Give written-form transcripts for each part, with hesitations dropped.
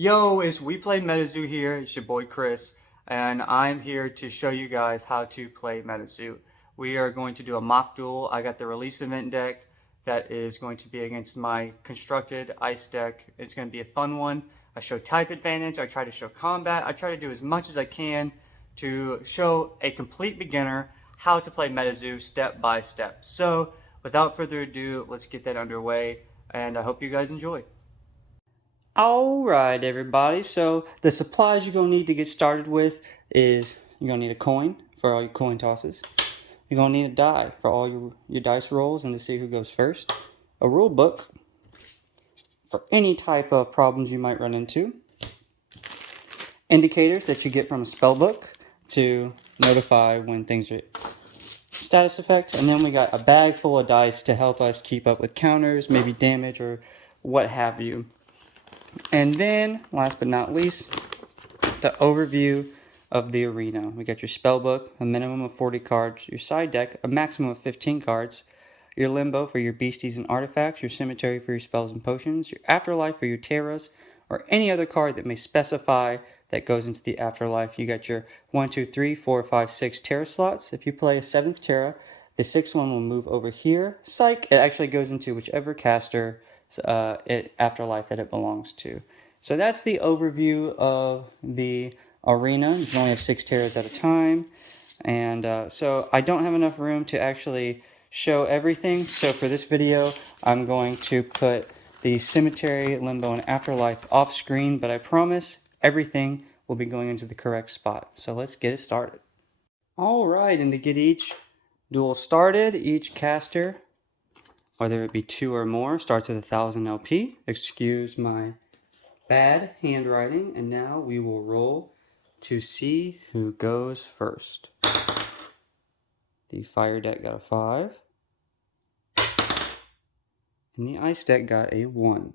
Yo, it's We Play Metazoo here. It's your boy Chris, and I'm here to show you guys how to play Metazoo. We are going to do a mock duel. I got the release event deck that is going to be against my constructed ice deck. It's going to be a fun one. I show type advantage. I try to show combat. I try to do as much as I can to show a complete beginner how to play Metazoo step by step. So, without further ado, let's get that underway, and I hope you guys enjoy. Alright everybody, so the supplies you're going to need to get started with is you're going to need a coin for all your coin tosses. You're going to need a die for all your dice rolls and to see who goes first. A rule book for any type of problems you might run into. Indicators that you get from a spell book to notify when things are status effects. And then we got a bag full of dice to help us keep up with counters, maybe damage or what have you. And then, last but not least, the overview of the arena. We got your spellbook, a minimum of 40 cards, your side deck, a maximum of 15 cards, your limbo for your beasties and artifacts, your cemetery for your spells and potions, your afterlife for your terras, or any other card that may specify that goes into the afterlife. You got your 1, 2, 3, 4, 5, 6 terra slots. If you play a 7th terra, the 6th one will move over here. Psych! It actually goes into whichever caster afterlife that it belongs to. So that's the overview of the arena. You can only have 6 terras at a time. And so I don't have enough room to actually show everything. So for this video, I'm going to put the cemetery, limbo, and afterlife off screen. But I promise everything will be going into the correct spot. So let's get it started. Alright, and to get each duel started, each caster, whether it be 2 or more, starts with 1,000 LP. Excuse my bad handwriting, and now we will roll to see who goes first. The fire deck got a 5, and the ice deck got a 1.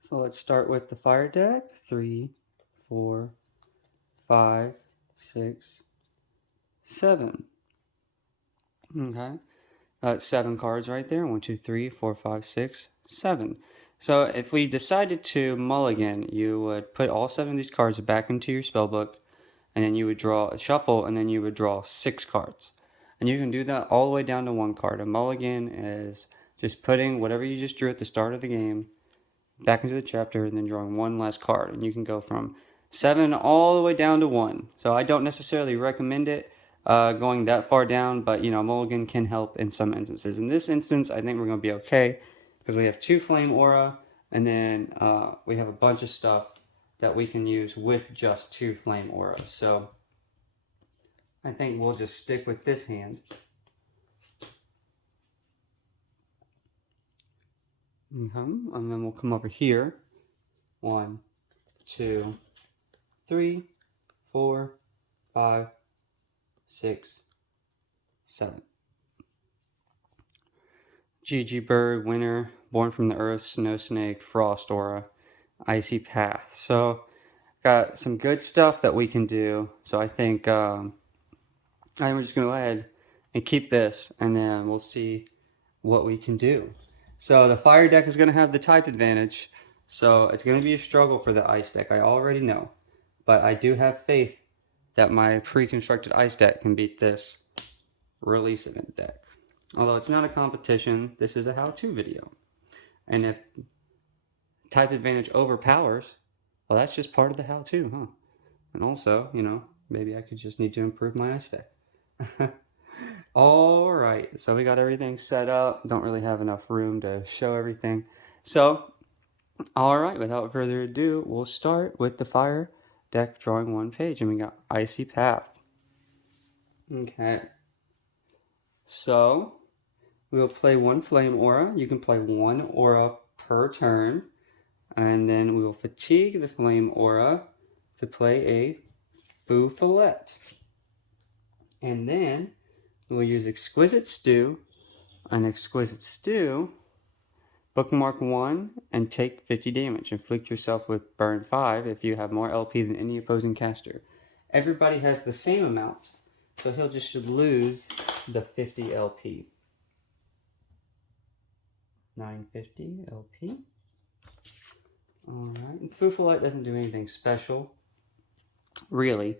So let's start with the fire deck. 3, 4, 5, 6, 7. Okay. 7 cards right there. 1, 2, 3, 4, 5, 6, 7. So if we decided to mulligan, you would put all 7 of these cards back into your spellbook, and then you would draw a shuffle, and then you would draw 6 cards. And you can do that all the way down to 1 card. A mulligan is just putting whatever you just drew at the start of the game back into the chapter, and then drawing 1 last card. And you can go from 7 all the way down to 1. So I don't necessarily recommend it going that far down, but mulligan can help in some instances. In this instance, I think we're going to be okay because we have 2 flame aura, and then we have a bunch of stuff that we can use with just 2 flame auras. So I think we'll just stick with this hand. And then we'll come over here. 1, 2, 3, 4, 5, 6, 7. Gigi Bird, Winter, Born from the Earth, Snow Snake, Frost Aura, Icy Path. So got some good stuff that we can do. So I think I'm just going to go ahead and keep this, and then we'll see what we can do. So the fire deck is going to have the type advantage. So it's going to be a struggle for the ice deck. I already know. But I do have faith that my pre-constructed ice deck can beat this release event deck. Although it's not a competition, this is a how-to video. And if type advantage overpowers, well, that's just part of the how-to, huh? And also, maybe I could just need to improve my ice deck. Alright, so we got everything set up. Don't really have enough room to show everything. So, alright, without further ado, we'll start with the fire deck drawing 1 page. And we got Icy Path. Okay. So, we'll play 1 flame aura. You can play 1 aura per turn. And then we will fatigue the flame aura to play a Foo Fillet. And then we'll use Exquisite Stew. An Exquisite Stew, bookmark 1 and take 50 damage. Inflict yourself with burn 5 if you have more LP than any opposing caster. Everybody has the same amount, so he'll just lose the 50 LP. 950 LP. Fufulette doesn't do anything special, really.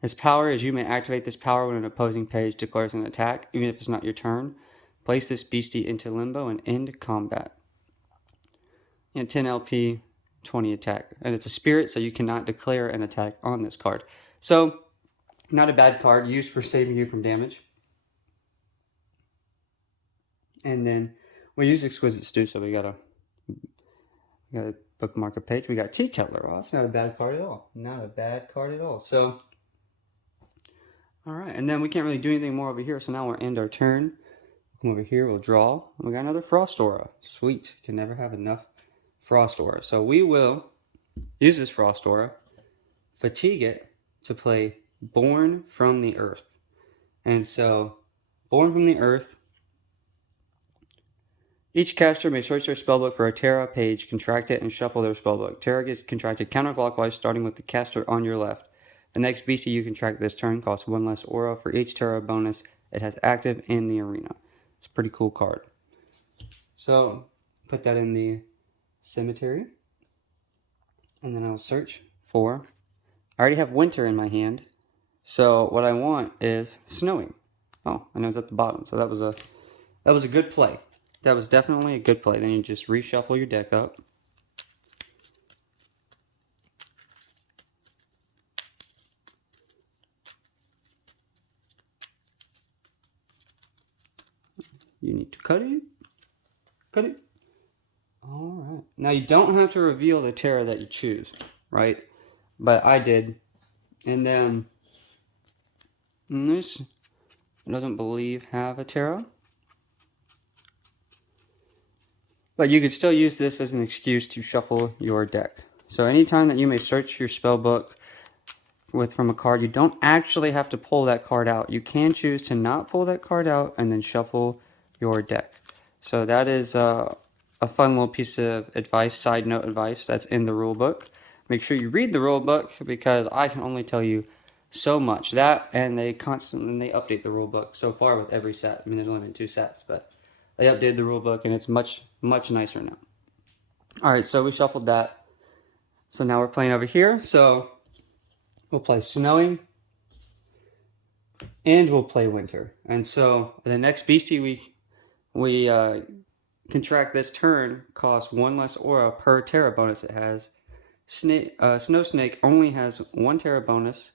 His power is you may activate this power when an opposing page declares an attack, even if it's not your turn. Place this beastie into limbo and end combat. 10 LP, 20 attack. And it's a spirit, so you cannot declare an attack on this card. So, not a bad card, used for saving you from damage. And then we use Exquisite Stew, so we gotta bookmark a page. We got Tea Kettler. Well, that's not a bad card at all. Not a bad card at all. So, all right. And then we can't really do anything more over here, so now we'll end our turn. Come over here, we'll draw. We got another Frost Aura. Sweet. Can never have enough Frost Aura. So we will use this Frost Aura, fatigue it to play Born from the Earth. And so, Born from the Earth. Each caster may search their spellbook for a Terra page, contract it, and shuffle their spellbook. Terra gets contracted counterclockwise, starting with the caster on your left. The next beastie you contract this turn costs 1 less aura for each Terra bonus it has active in the arena. It's a pretty cool card. So, put that in the cemetery. And then I'll search for... I already have winter in my hand. So, what I want is snowing. Oh, and it was at the bottom. So that was a good play. That was definitely a good play. Then you just reshuffle your deck up. You need to cut it. Cut it. Alright. Now you don't have to reveal the Terra that you choose, right? But I did. And then this doesn't believe have a Terra. But you could still use this as an excuse to shuffle your deck. So anytime that you may search your spell book from a card, you don't actually have to pull that card out. You can choose to not pull that card out and then shuffle your deck. So that is a fun little piece of advice, side note advice that's in the rule book. Make sure you read the rule book because I can only tell you so much. That and they update the rule book so far with every set. I mean, there's only been 2 sets, but they updated the rule book and it's much nicer now. Alright, so we shuffled that. So now we're playing over here. So we'll play Snowing and we'll play Winter. And so the next beastie we contract this turn costs 1 less aura per Terra bonus it has. Snow Snake only has 1 Terra bonus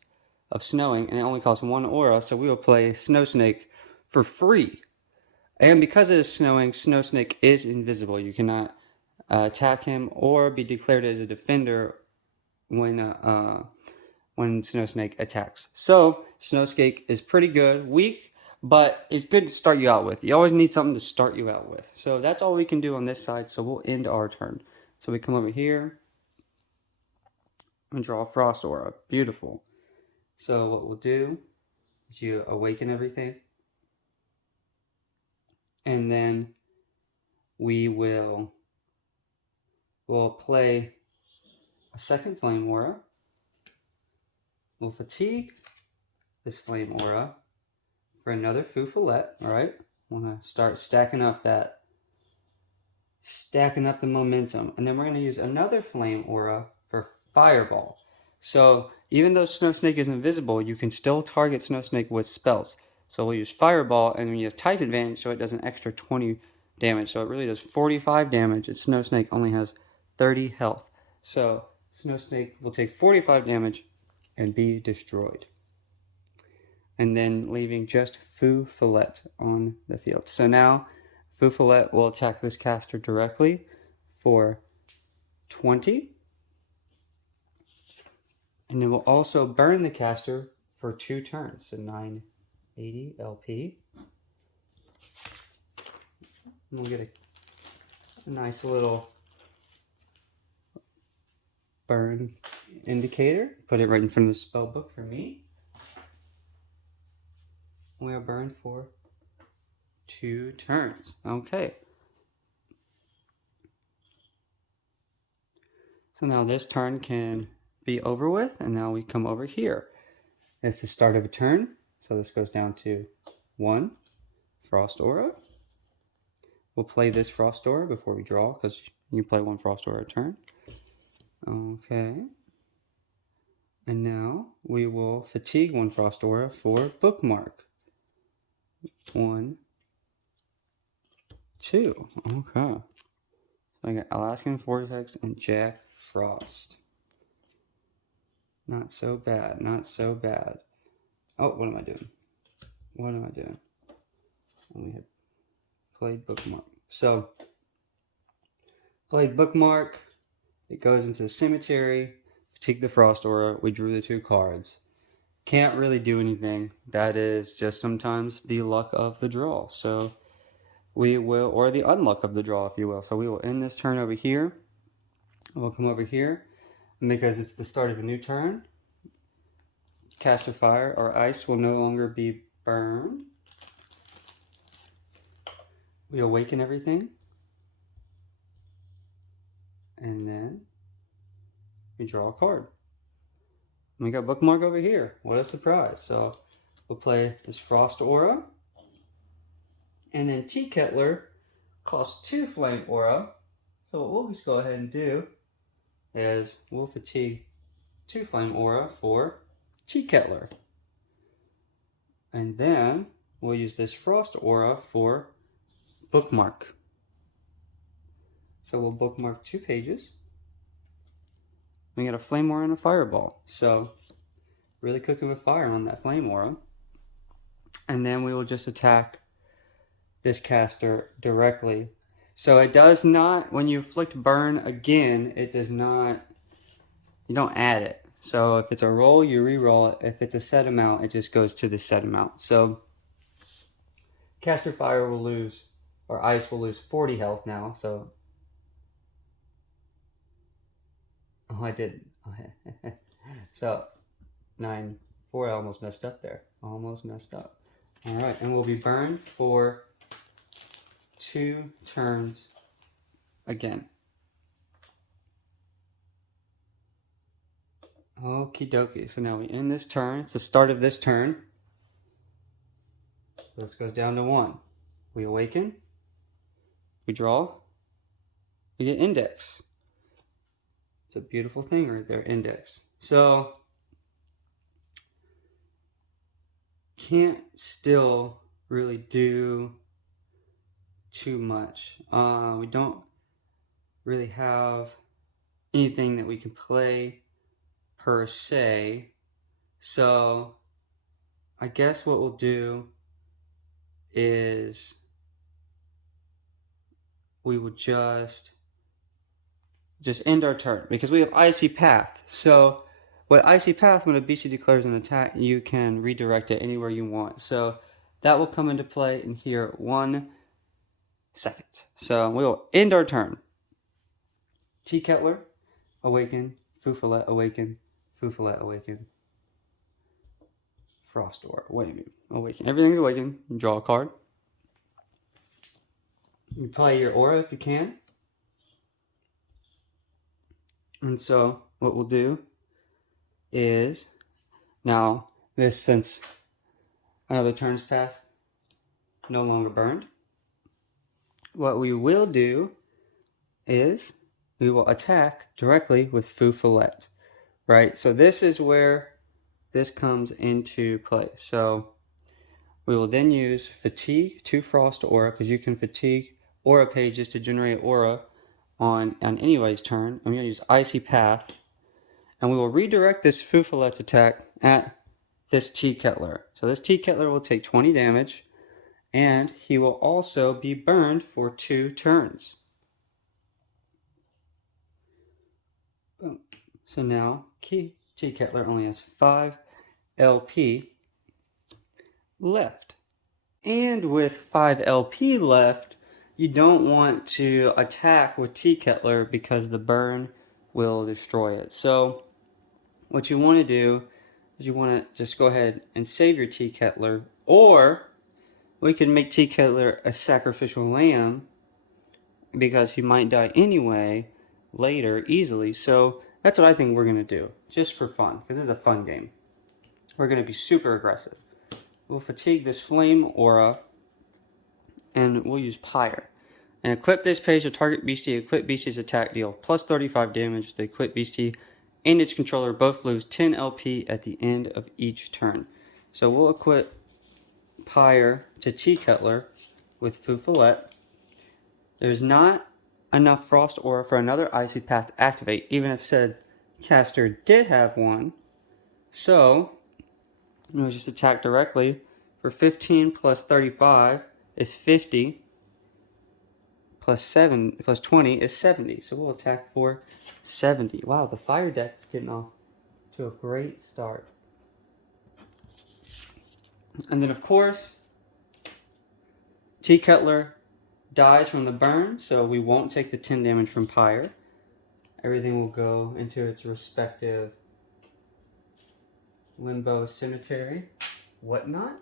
of Snowing and it only costs 1 aura. So we will play Snow Snake for free. And because it is snowing, Snow Snake is invisible. You cannot attack him or be declared as a defender when Snow Snake attacks. So, Snow Snake is pretty good. Weak, but it's good to start you out with. You always need something to start you out with. So, that's all we can do on this side. So, we'll end our turn. So, we come over here and draw a Frost Aura. Beautiful. So, what we'll do is you awaken everything. And then we'll play a second Flame Aura. We'll fatigue this Flame Aura for another Fufulette, alright? Want to start stacking up the momentum. And then we're going to use another Flame Aura for Fireball. So even though Snow Snake is invisible, you can still target Snow Snake with spells. So we'll use Fireball, and we use type advantage, so it does an extra 20 damage. So it really does 45 damage, and Snow Snake only has 30 health. So Snow Snake will take 45 damage and be destroyed. And then leaving just Fufulette on the field. So now Fufulette will attack this caster directly for 20. And then we'll also burn the caster for 2 turns. So 980 LP. And we'll get a nice little burn indicator. Put it right in front of the spell book for me. We are burned for 2 turns. Okay. So now this turn can be over with, and now we come over here. It's the start of a turn, so this goes down to 1 Frost Aura. We'll play this Frost Aura before we draw, because you can play 1 Frost Aura a turn. Okay. And now we will fatigue one frost aura for bookmark. 1, 2. Okay. So I got Alaskan Vortex and Jack Frost. Not so bad, not so bad. Oh, what am I doing? What am I doing? Only hit played bookmark. So, played bookmark. It goes into the cemetery. Fatigue the Frost Aura. We drew the 2 cards. Can't really do anything. That is just sometimes the luck of the draw. So, we will, or the unluck of the draw, if you will. So, we will end this turn over here. We'll come over here. And because it's the start of a new turn, Caster Fire or Ice will no longer be burned. We awaken everything. And then we draw a card. And we got bookmark over here. What a surprise. So we'll play this Frost Aura. And then Tea Kettler costs 2 Flame Aura. So what we'll just go ahead and do is we'll fatigue 2 Flame Aura for Tea Kettler. And then we'll use this Frost Aura for bookmark. So we'll bookmark 2 pages. We got a Flame Aura and a Fireball. So really cooking with fire on that Flame Aura. And then we will just attack this caster directly. So it does not, when you flick burn again, it does not, you don't add it. So if it's a roll, you re-roll it. If it's a set amount, it just goes to the set amount. So caster fire will lose, or ice will lose 40 health now. So, oh, I didn't. So 9, 4, I almost messed up there. Almost messed up. All right, and we'll be burned for 2 turns again. Okie dokie. So now we end this turn. It's the start of this turn. So this goes down to 1. We awaken. We draw. We get index. It's a beautiful thing right there, index. So can't still really do too much. We don't really have anything that we can play per se. So I guess what we'll do is we will just end our turn because we have Icy Path. So with Icy Path, when a BC declares an attack, you can redirect it anywhere you want. So that will come into play in here 1 second. So we will end our turn. Tea Kettler, awaken. Fuffalet, awaken. Fuffalet, awaken. Frost Aura, awaken. Everything's awaken. Draw a card. You play your aura if you can. And so what we'll do is, now this, since another turn's passed, no longer burned. What we will do is we will attack directly with Fuffalet, right? So this is where this comes into play. So we will then use Fatigue 2 Frost Aura, because you can fatigue aura pages to generate aura on anybody's turn. I'm going to use Icy Path, and we will redirect this Fuffalet's attack at this Tea Kettler. So this Tea Kettler will take 20 damage, and he will also be burned for 2 turns. Boom. So now Tea Kettler only has 5 LP left. And with 5 LP left, you don't want to attack with Tea Kettler because the burn will destroy it. So what you want to do is you want to just go ahead and save your Tea Kettler, or we can make Tea Kettler a sacrificial lamb because he might die anyway later easily. So that's what I think we're going to do, just for fun, because this is a fun game. We're going to be super aggressive. We'll fatigue this Flame Aura, and we'll use Pyre. And equip this page to target beastie. Equip beastie's attack deal plus 35 damage. The equip beastie and its controller both lose 10 LP at the end of each turn. So we'll equip Pyre to Tea Kettler with Foufoulet. There's not enough Frost Aura for another Icy Path to activate, even if said caster did have one. So, we'll just attack directly. For 15 plus 35 is 50. Plus 20 is 70. So we'll attack for 70. Wow, the fire deck is getting off to a great start. And then, of course, Tea Kettler dies from the burn, so we won't take the 10 damage from Pyre. Everything will go into its respective limbo cemetery, whatnot.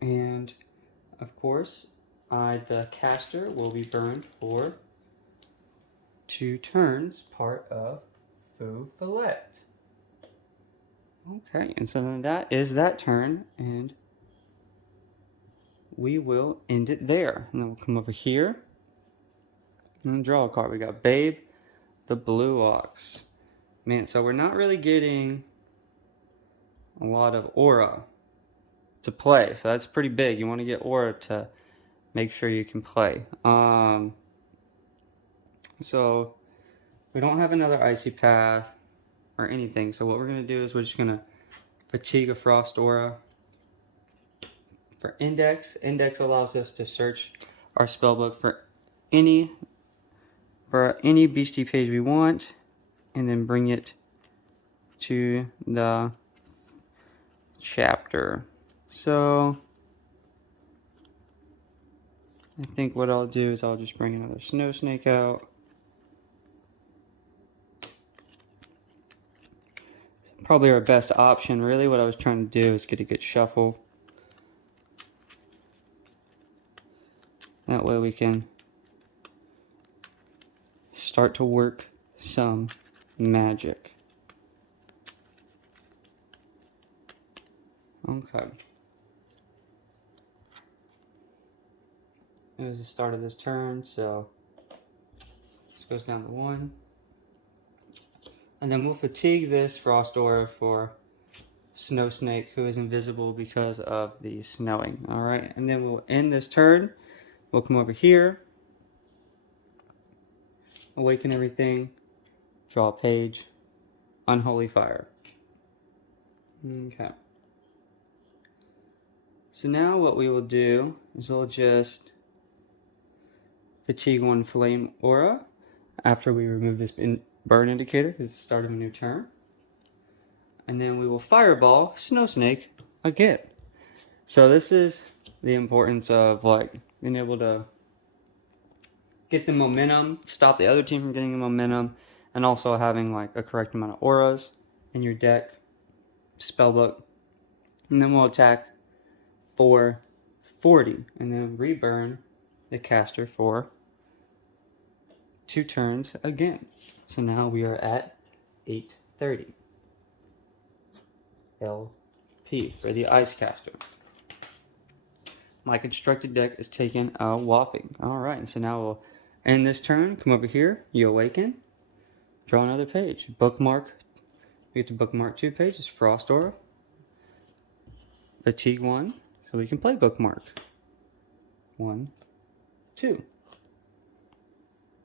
And, of course, the caster will be burned for 2 turns, part of Foufoulet. Okay, and so then that is that turn, and we will end it there. And then we'll come over here and draw a card. We got Babe, the Blue Ox. Man, so we're not really getting a lot of aura to play, so that's pretty big. You want to get aura to make sure you can play. So we don't have another Icy Path or anything, so what we're going to do is we're just going to fatigue a Frost Aura. For Index, Index allows us to search our spellbook for any beastie page we want, and then bring it to the chapter. So I think what I'll do is I'll just bring another Snow Snake out. Probably our best option, really. What I was trying to do is get a good shuffle. That way we can start to work some magic. Okay. It was the start of this turn, so this goes down to 1. And then we'll fatigue this Frost Aura for Snow Snake, who is invisible because of the snowing. Alright, and then we'll end this turn. We'll come over here, awaken everything, draw a page, Unholy Fire. Okay. So now what we will do is we'll just fatigue 1 Flame Aura after we remove this burn indicator because it's the start of a new turn. And then we will Fireball Snow Snake again. So this is the importance of like being able to get the momentum, stop the other team from getting the momentum, and also having like a correct amount of auras in your deck, spellbook. And then we'll attack for 40 and then reburn the caster for 2 turns again. So now we are at 830 LP for the Ice Caster. My constructed deck is taking a whopping. Alright, and so now we'll end this turn. Come over here, you awaken, draw another page. Bookmark, we get to bookmark 2 pages. Frost Aura, fatigue 1, so we can play bookmark. 1, 2.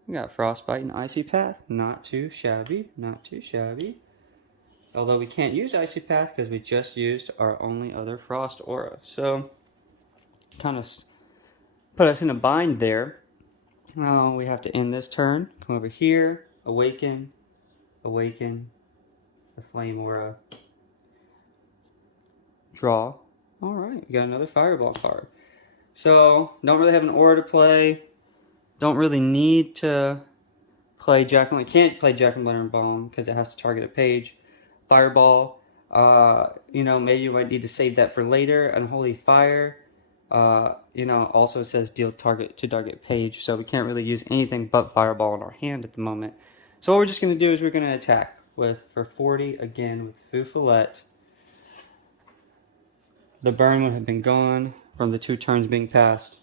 We got Frostbite and Icy Path. Not too shabby, not too shabby. Although we can't use Icy Path because we just used our only other Frost Aura. So, kind of put us in a bind there. We have to end this turn. Come over here, awaken, awaken the Flame Aura. Draw. Alright, we got another Fireball card. So, don't really have an aura to play. Don't really need to play can't play Jack and Lantern Bone because it has to target a page. Fireball, maybe you might need to save that for later. Unholy Fire, also says deal target to target page, so we can't really use anything but Fireball in our hand at the moment. So what we're just going to do is we're going to attack for 40 again with Foufoulet. The burn would have been gone from the 2 turns being passed.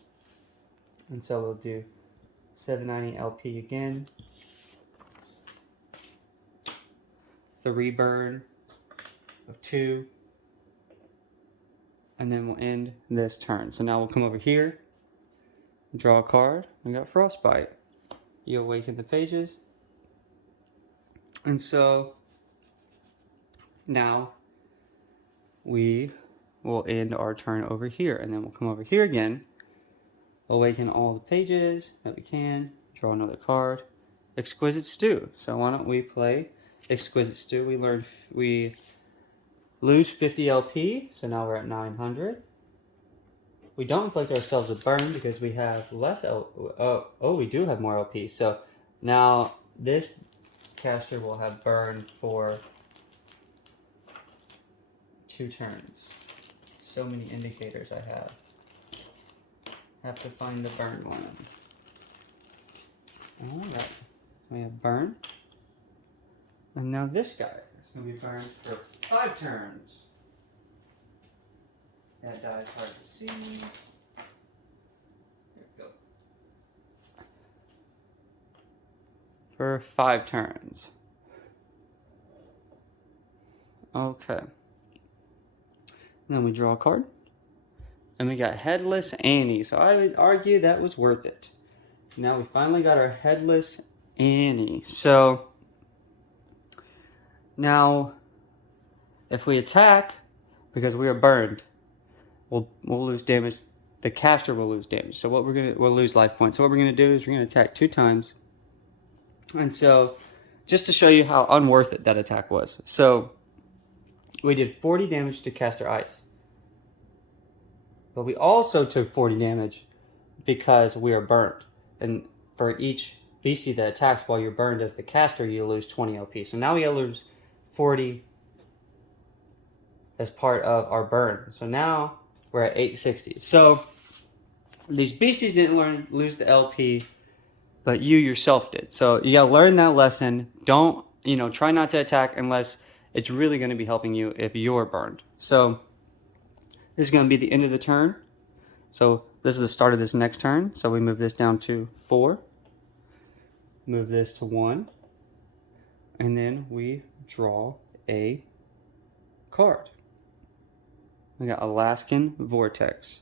And so we'll do 790 LP again. 3 burn of 2. And then we'll end this turn. So now we'll come over here, draw a card. We got Frostbite. You awaken the pages. And so now we will end our turn over here. And then we'll come over here again, awaken all the pages that we can, draw another card. Exquisite Stew. So why don't we play Exquisite Stew? We lose 50 LP, so now we're at 900. We don't inflict ourselves a burn because we have less we do have more LP. So now this caster will have burn for 2 turns. So many indicators I have. Have to find the burn one. Alright. We have burn. And now this guy is going to be burned for 5 turns. That die is hard to see. There we go. For 5 turns. Okay. And then we draw a card. And we got Headless Annie. So I would argue that was worth it. Now we finally got our Headless Annie. So now if we attack because we are burned, we'll lose damage. The caster will lose damage. So we'll lose life points. So what we're gonna do is we're gonna attack 2 times. And so just to show you how unworth it that attack was. So we did 40 damage to caster ice. But we also took 40 damage because we are burned. And for each beastie that attacks while you're burned as the caster, you lose 20 LP. So now we gotta lose 40 as part of our burn. So now we're at 860. So these beasties didn't lose the LP, but you yourself did. So you gotta learn that lesson. Don't, try not to attack unless it's really gonna be helping you if you're burned. So this is gonna be the end of the turn. So this is the start of this next turn. So we move this down to 4. Move this to 1. And then we draw a card. We got Alaskan Vortex.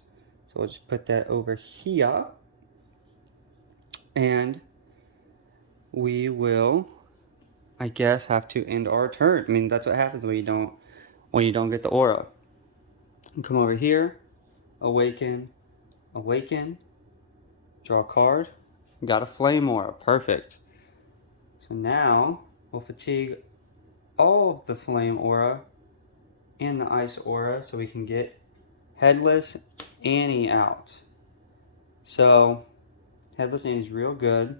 So we'll just put that over here. And we will, I guess, have to end our turn. I mean, that's what happens when you don't get the aura. And come over here, awaken, draw a card. Got a flame aura, perfect. So now we'll fatigue all of the flame aura and the ice aura so we can get Headless Annie out. So Headless Annie's real good.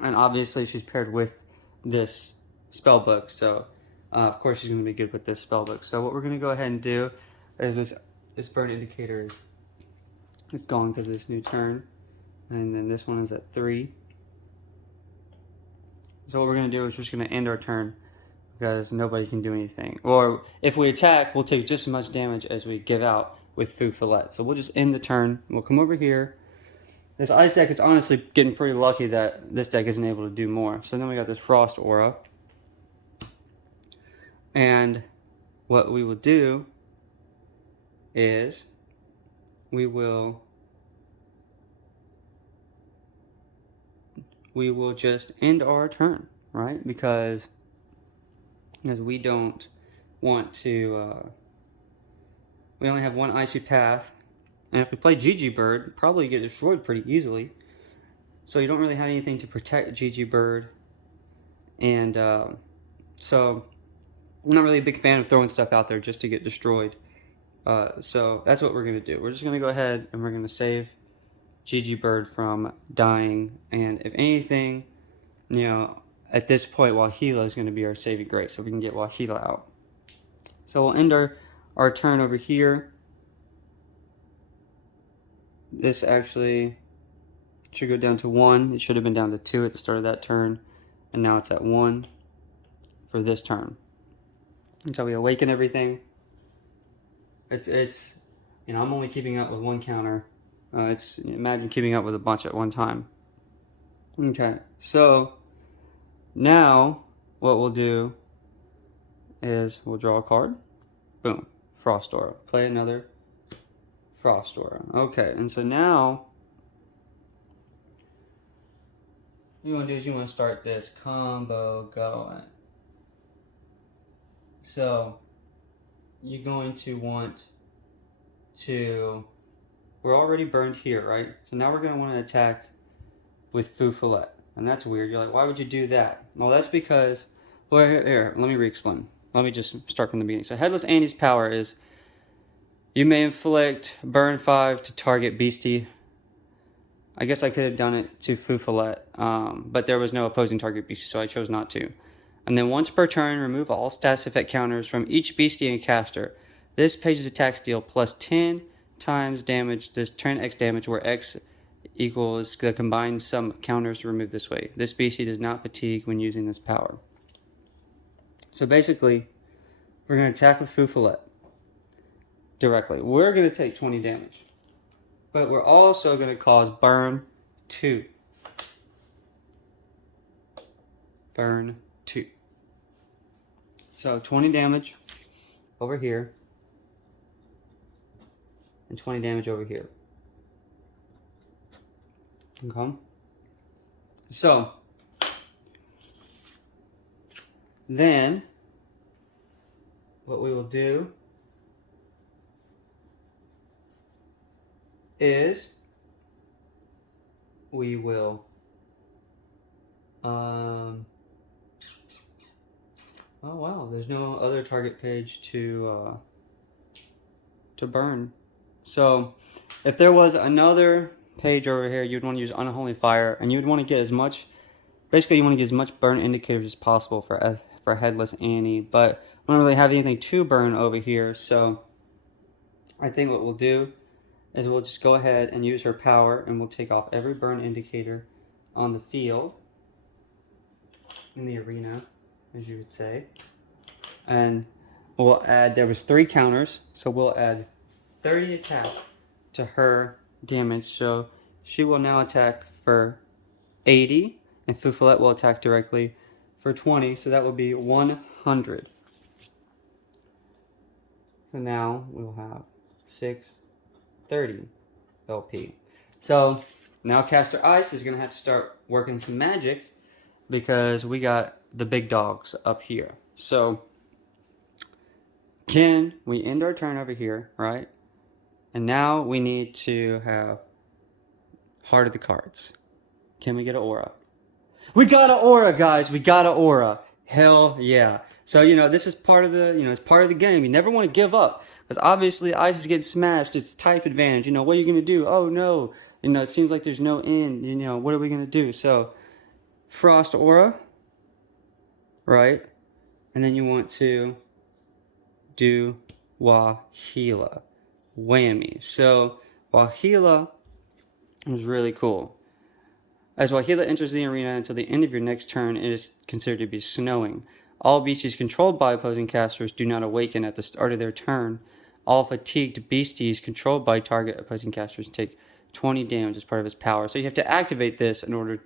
And obviously she's paired with this spell book. So of course she's going to be good with this spell book. So what we're going to go ahead and do is this burn indicator is gone because of this new turn. And then this one is at 3. So what we're going to do is we're just going to end our turn because nobody can do anything. Or if we attack, we'll take just as much damage as we give out with Foo Fillet. So we'll just end the turn. We'll come over here. This ice deck is honestly getting pretty lucky that this deck isn't able to do more. So then we got this Frost Aura. And what we will do is we will just end our turn, right? Because we don't want to, we only have 1 Icy Path, and if we play Gigi Bird, probably get destroyed pretty easily. So you don't really have anything to protect Gigi Bird, and so I'm not really a big fan of throwing stuff out there just to get destroyed. So that's what we're going to do. We're just going to go ahead and we're going to save Gigi Bird from dying, and if anything, at this point Wahila is going to be our saving grace, so we can get Wahila out. So we'll end our turn over here. This actually should go down to 1. It should have been down to 2 at the start of that turn, and now it's at 1 for this turn. Until we awaken everything. It's I'm only keeping up with 1 counter. It's imagine keeping up with a bunch at one time. Okay, so now what we'll do is we'll draw a card. Boom, Frost Aura. Play another Frost Aura. Okay, and so now what you want to do is you want to start this combo going. So you're going to want to, we're already burned here, right? So now we're going to want to attack with Fufulette. And that's weird. You're like, why would you do that? Well, that's because, well, here, let me re-explain. Let me just start from the beginning. So Headless Annie's power is, you may inflict burn 5 to target beastie. I guess I could have done it to Fufulette, but there was no opposing target beastie, so I chose not to. And then once per turn, remove all status effect counters from each beastie and caster. This page's attacks deal plus 10 times damage, this turn X damage, where X equals the combined sum of counters removed this way. This beastie does not fatigue when using this power. So basically, we're going to attack with Fufulette directly. We're going to take 20 damage. But we're also going to cause burn 2. Burn 2. So 20 damage over here. And 20 damage over here. Okay. So then what we will do is we will oh wow, there's no other target page to burn. So if there was another page over here, you'd want to use Unholy Fire, and you would want to get as much, basically you want to get as much burn indicators as possible for Headless Annie, but we don't really have anything to burn over here. So I think what we'll do is we'll just go ahead and use her power, and we'll take off every burn indicator on the field, in the arena, as you would say. And we'll add, there was 3 counters, so we'll add 30 attack to her damage. So she will now attack for 80, and Fufulette will attack directly for 20, so that will be 100. So now we'll have 630 LP. So now Caster Ice is going to have to start working some magic, because we got the big dogs up here. So can we end our turn over here, right? And now we need to have Heart of the Cards. Can we get an aura? We got an aura, guys. We got an aura. Hell yeah. So, you know, this is part of the, it's part of the game. You never want to give up, because obviously Ice is getting smashed. It's type advantage. What are you going to do? Oh, no. It seems like there's no end. What are we going to do? So, Frost Aura, right? And then you want to do Wahila. Whammy. So Wahila is really cool. As Wahila enters the arena until the end of your next turn, it is considered to be snowing. All beasties controlled by opposing casters do not awaken at the start of their turn. All fatigued beasties controlled by target opposing casters take 20 damage as part of his power. So you have to activate this in order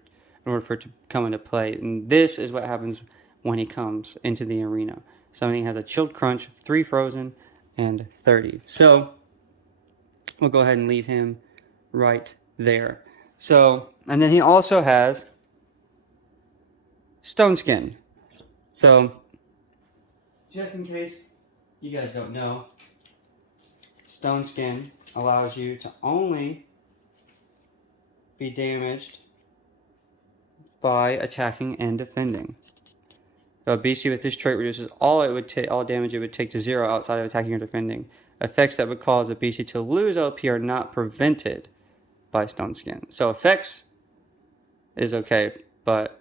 for it to come into play. And this is what happens when he comes into the arena. Something has a chilled crunch, 3 frozen, and 30. So we'll go ahead and leave him right there. So, and then he also has Stone Skin. So, just in case you guys don't know, Stone Skin allows you to only be damaged by attacking and defending. So a beastie with this trait reduces all damage it would take to 0 outside of attacking or defending. Effects that would cause a beastie to lose LP are not prevented by Stone Skin. So effects is okay, but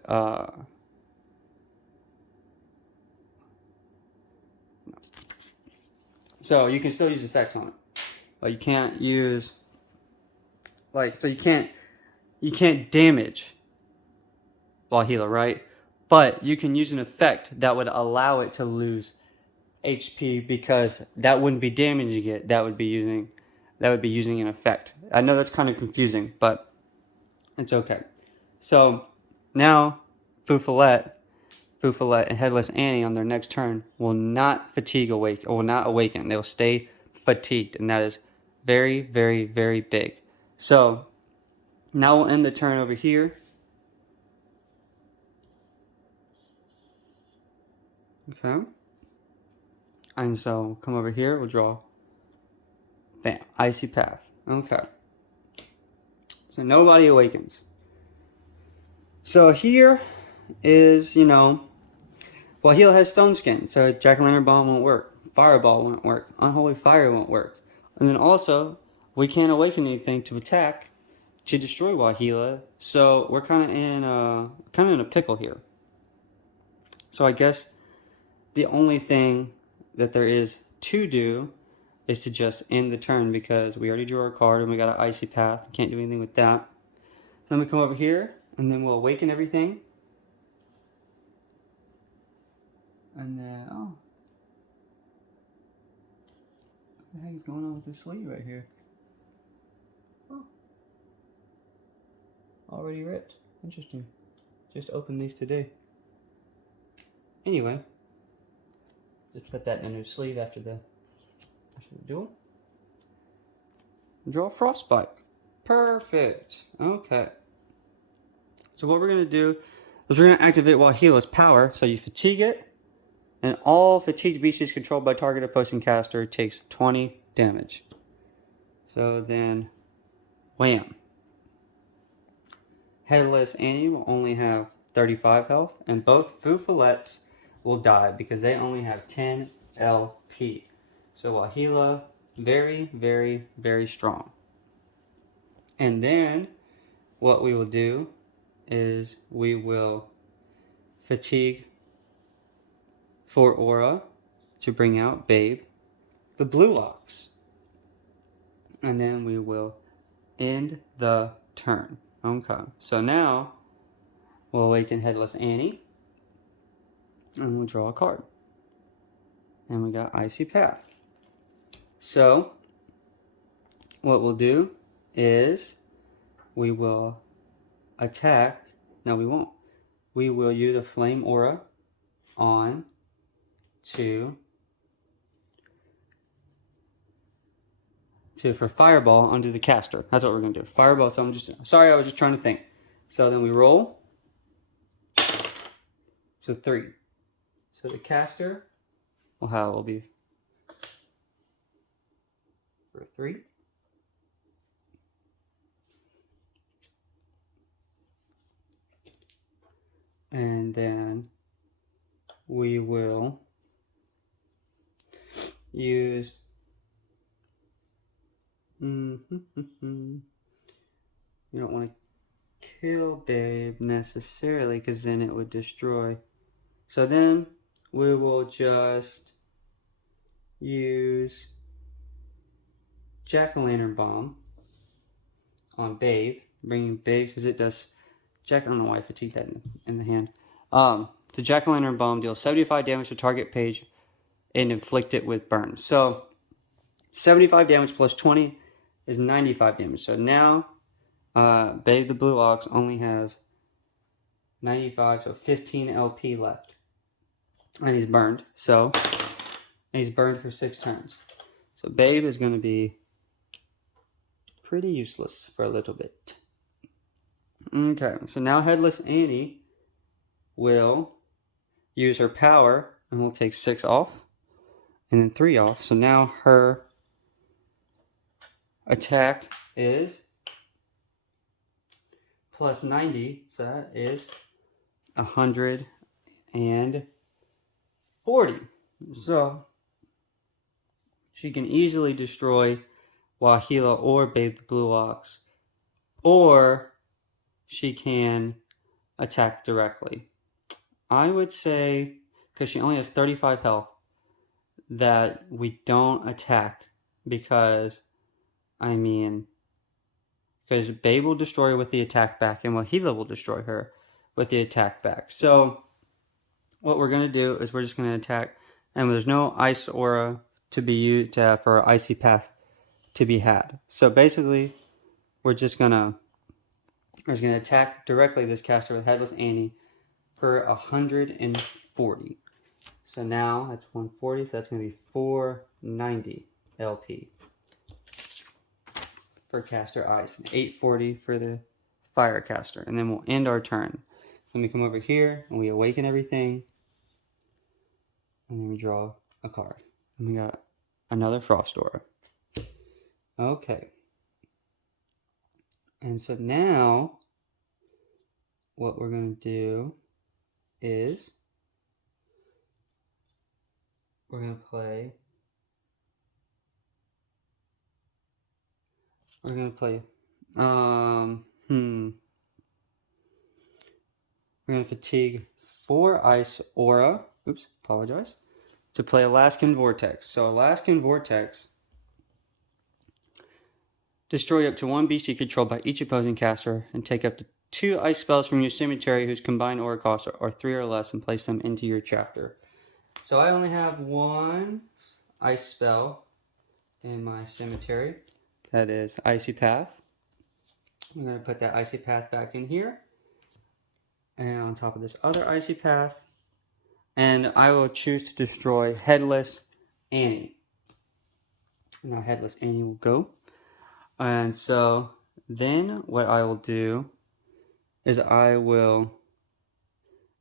so you can still use effects on it, but you can't use so you can't damage Wahila, right? But you can use an effect that would allow it to lose HP, because that wouldn't be damaging it. That would be using that would be using an effect. I know that's kind of confusing, but it's okay. So now Fufalette, and Headless Annie on their next turn will not will not awaken. They'll stay fatigued, and that is very, very, very big. So now we'll end the turn over here. Okay. And so come over here, we'll draw. Bam, Icy Path. Okay. So nobody awakens. So here is, well, Heal has Stone Skin, so Jack-o'-lantern Bomb won't work. Fireball won't work. Unholy Fire won't work. And then also, we can't awaken anything to attack to destroy Wahila, so we're kind of in a pickle here. So I guess the only thing that there is to do is to just end the turn, because we already drew our card and we got an Icy Path. Can't do anything with that. Then we come over here and then we'll awaken everything. And then, oh, what the heck is going on with this sleeve right here? Oh, already ripped. Interesting. Just opened these today. Anyway, just put that in a new sleeve after the duel. Draw Frostbite. Perfect. Okay. So what we're going to do is we're going to activate Wahila's power. So you fatigue it, and all fatigued beasts controlled by target opposing caster takes 20 damage. So then, wham. Headless Annie will only have 35 health, and both Fufalettes will die because they only have 10 LP. So Wahila, very, very, very strong. And then what we will do is we will fatigue for Aura to bring out Babe, the Blue Locks. And then we will end the turn. Okay, so now we'll awaken Headless Annie and we'll draw a card. And we got Icy Path. So what we'll do is we will attack. No, we won't. We will use a Flame Aura on for Fireball onto the caster. That's what we're going to do. Fireball, so sorry, I was just trying to think. So then we roll. So 3. So the caster will be for 3. And then we will use you don't want to kill Babe necessarily, because then it would destroy. So then we will just use Jack-o'-lantern Bomb on Babe, bringing Babe, because it does I don't know why I fatigued that in the hand. The Jack-o'-lantern Bomb deals 75 damage to target page and inflict it with burn. So 75 damage plus 20 is 95 damage. So now Babe the Blue Ox only has 95, so 15 LP left. And he's burned. So he's burned for 6 turns. So Babe is going to be pretty useless for a little bit. Okay, so now Headless Annie will use her power, and we'll take 6 off, and then 3 off. So now her attack is plus 90, so that is 140. So she can easily destroy Wahila or Babe the Blue Ox, or she can attack directly. I would say, because she only has 35 health, that we don't attack, because Babe will destroy her with the attack back, and Wahila will destroy her with the attack back. So what we're going to do is we're just going to attack, and there's no Ice Aura to be used for Icy Path to be had. So basically, we're just gonna attack directly this caster with Headless Annie for 140. So now that's 140, so that's gonna be 490 LP for caster ice, and 840 for the fire caster, and then we'll end our turn. So we come over here and we awaken everything, and then we draw a card. And we got another Frost Aura. Okay. And so now what we're going to do is we're going to play we're going to fatigue 4 Ice Aura. Oops, apologize. To play Alaskan Vortex. So Alaskan Vortex, destroy up to 1 beastie controlled by each opposing caster, and take up to 2 ice spells from your cemetery whose combined aura costs are 3 or less, and place them into your chapter. So I only have 1 ice spell in my cemetery. That is Icy Path. I'm going to put that Icy Path back in here, and on top of this other Icy Path. And I will choose to destroy Headless Annie. Now Headless Annie will go. And so then what I will do is I will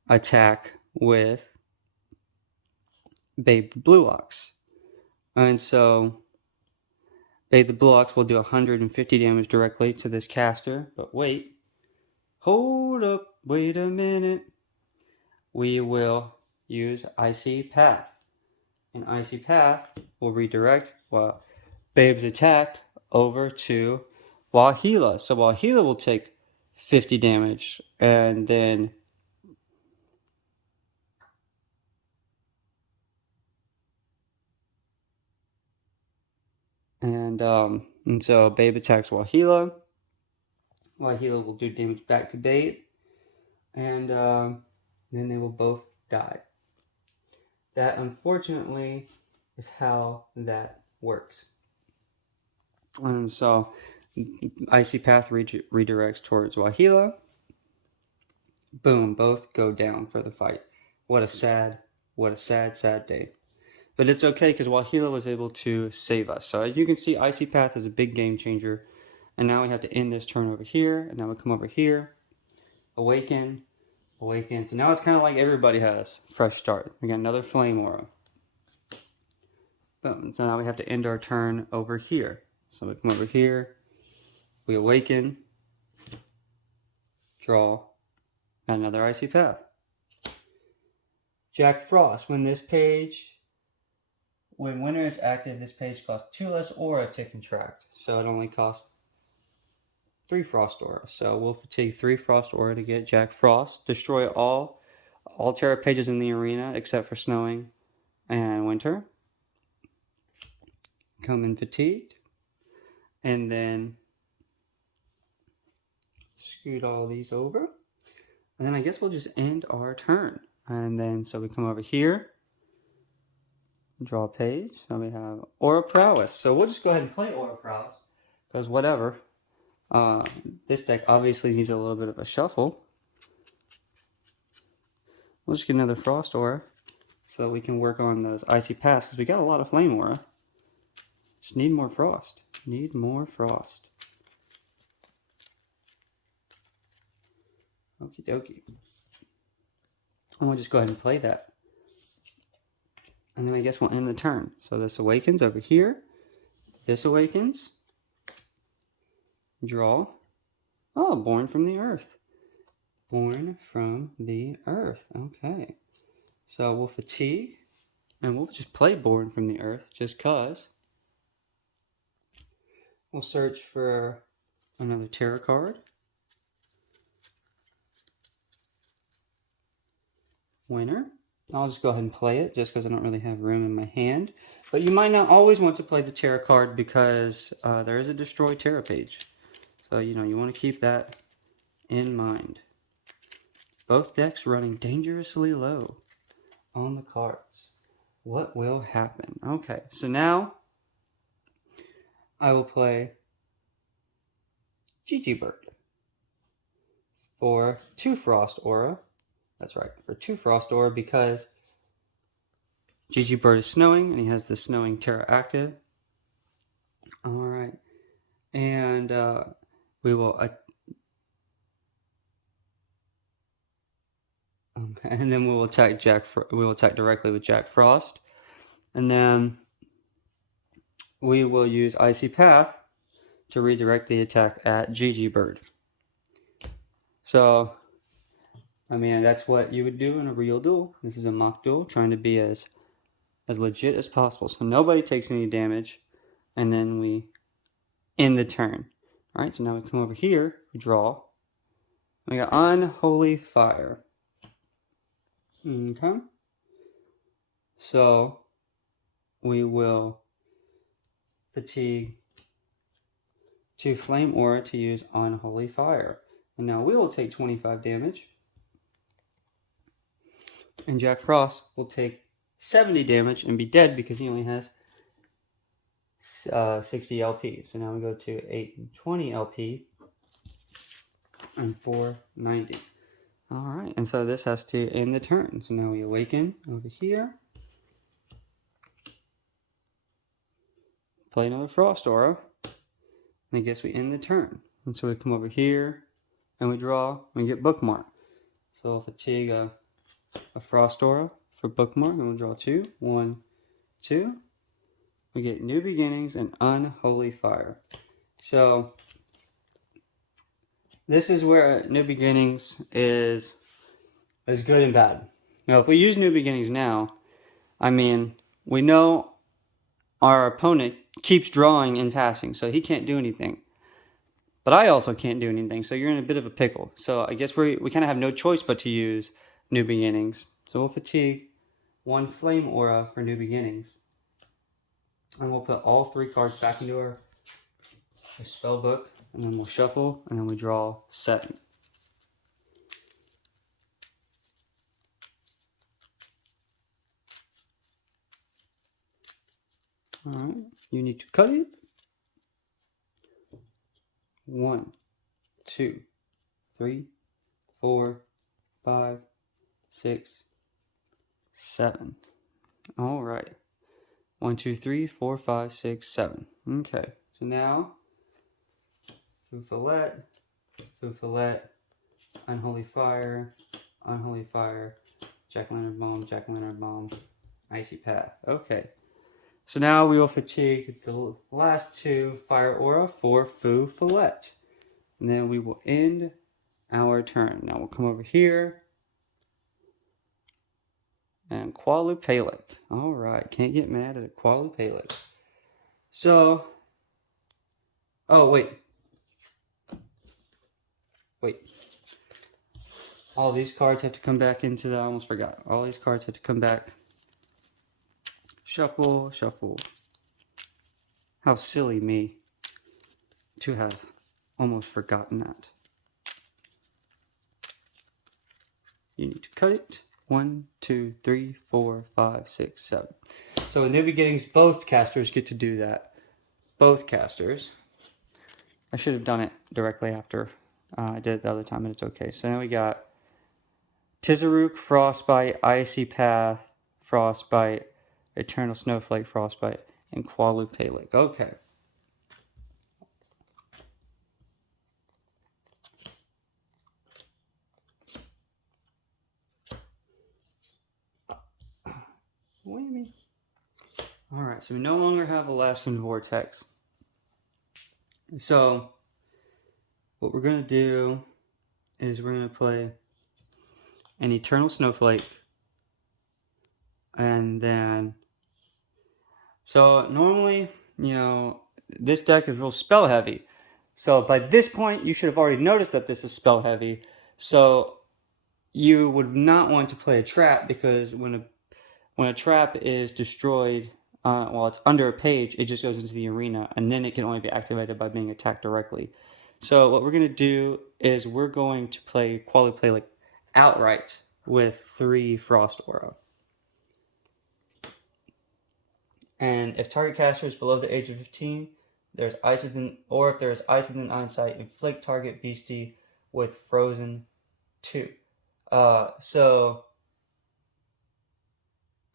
attack with Babe the Blue Ox. And so Babe the Blue Ox will do 150 damage directly to this caster. But wait. Hold up. Wait a minute. We will use Icy Path. And Icy Path will redirect Babe's attack over to Wahila. So Wahila will take 50 damage, and then and so Babe attacks Wahila. Wahila will do damage back to Babe, and then they will both die. That, unfortunately, is how that works. And so Icy Path redirects towards Wahila. Boom, both go down for the fight. What a sad, sad day. But it's okay, because Wahila was able to save us. So as you can see, Icy Path is a big game changer. And now we have to end this turn over here. And now we come over here. Awaken. So now it's kind of like everybody has fresh start. We got another Flame Aura. Boom. So now we have to end our turn over here. So we come over here. We awaken. Draw. And another Icy Path. Jack Frost. When winter is active, this page costs 2 less aura to contract. So it only costs 3 Frost Aura. So we'll fatigue 3 Frost Aura to get Jack Frost. Destroy all Terra pages in the arena except for Snowing and Winter. Come in fatigued. And then scoot all these over. And then I guess we'll just end our turn. And then so we come over here. Draw a page. So we have Aura Prowess. So we'll just go ahead and play Aura Prowess, because whatever. This deck obviously needs a little bit of a shuffle. We'll just get another Frost Aura so that we can work on those Icy Paths, because we got a lot of Flame Aura. Just need more Frost. Need more Frost. Okie dokie. And we'll just go ahead and play that. And then I guess we'll end the turn. So this awakens over here. This awakens. Draw. Oh, Born from the Earth. Born from the Earth. Okay. So we'll fatigue. And we'll just play Born from the Earth just cause. We'll search for another tarot card. Winner. I'll just go ahead and play it just because I don't really have room in my hand. But you might not always want to play the tarot card because there is a Destroy Tarot page. So, you want to keep that in mind. Both decks running dangerously low on the cards. What will happen? Okay, so now I will play GG Bird for 2 Frost Aura. That's right, for 2 Frost Aura because GG Bird is snowing and he has the Snowing Terra active. Alright, and we will. Okay, and then we will attack we will attack directly with Jack Frost, and then we will use Icy Path to redirect the attack at GG Bird. So, I mean, that's what you would do in a real duel. This is a mock duel, trying to be as legit as possible, so nobody takes any damage, and then we end the turn. All right, so now we come over here, we draw. We got Unholy Fire. Okay. So we will fatigue 2 Flame Aura to use Unholy Fire. And now we will take 25 damage. And Jack Frost will take 70 damage and be dead because he only has 60 LP. So now we go to 820 LP and 490. Alright, and so this has to end the turn. So now we awaken over here. Play another Frost Aura. And I guess we end the turn. And so we come over here and we draw and we get Bookmark. So we'll fatigue a Frost Aura for Bookmark and we'll draw 2. 1, 2. We get New Beginnings and Unholy Fire. So this is where New Beginnings is good and bad. Now, if we use New Beginnings now, I mean, we know our opponent keeps drawing and passing, so he can't do anything. But I also can't do anything, so you're in a bit of a pickle. So I guess we kind of have no choice but to use New Beginnings. So we'll fatigue 1 Flame Aura for New Beginnings. And we'll put all 3 cards back into our spell book, and then we'll shuffle, and then we draw 7. Alright, you need to cut it. 1, 2, 3, 4, 5, 6, 7. Alright. 1, 2, 3, 4, 5, 6, 7. Okay, so now Fufillet, Unholy Fire, Jack-o'-lantern Bomb, Icy Path. Okay. So now we will fatigue the last 2 Fire Aura for Fufillet. And then we will end our turn. Now we'll come over here. And Qualupalic. Alright, can't get mad at a Qualupalic. So, oh wait. All these cards have to come back into the, I almost forgot. All these cards have to come back. Shuffle, shuffle. How silly me to have almost forgotten that. You need to cut it. 1, 2, 3, 4, 5, 6, 7. So in New Beginnings, both casters get to do that. Both casters. I should have done it directly after I did it the other time, but it's okay. So now we got Tizaruk, Frostbite, Icy Path, Frostbite, Eternal Snowflake, Frostbite, and Qualupalic. Okay. What do you mean? Alright, so we no longer have Alaskan Vortex. So, what we're going to do is we're going to play an Eternal Snowflake. And then, so normally, you know, this deck is real spell heavy. So by this point, you should have already noticed that this is spell heavy. So you would not want to play a trap, because when a trap is destroyed while it's under a page, it just goes into the arena, and then it can only be activated by being attacked directly. So what we're going to do is we're going to play Qualupalic outright with 3 Frost Aura. And if target caster is below the age of 15, there's ice within, or if there is ice within eyesight, inflict target beastie with frozen 2. So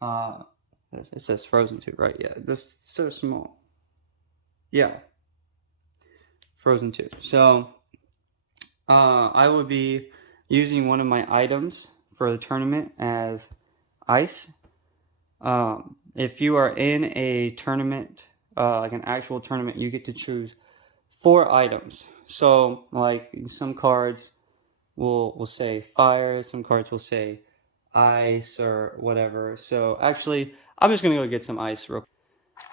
it says frozen 2, right? Yeah, this is so small. Yeah, frozen 2. So I will be using one of my items for the tournament as ice. If you are in a tournament, like an actual tournament, you get to choose 4 items. So, like some cards will say fire, some cards will say ice or whatever. So, actually, I'm just gonna go get some ice real quick.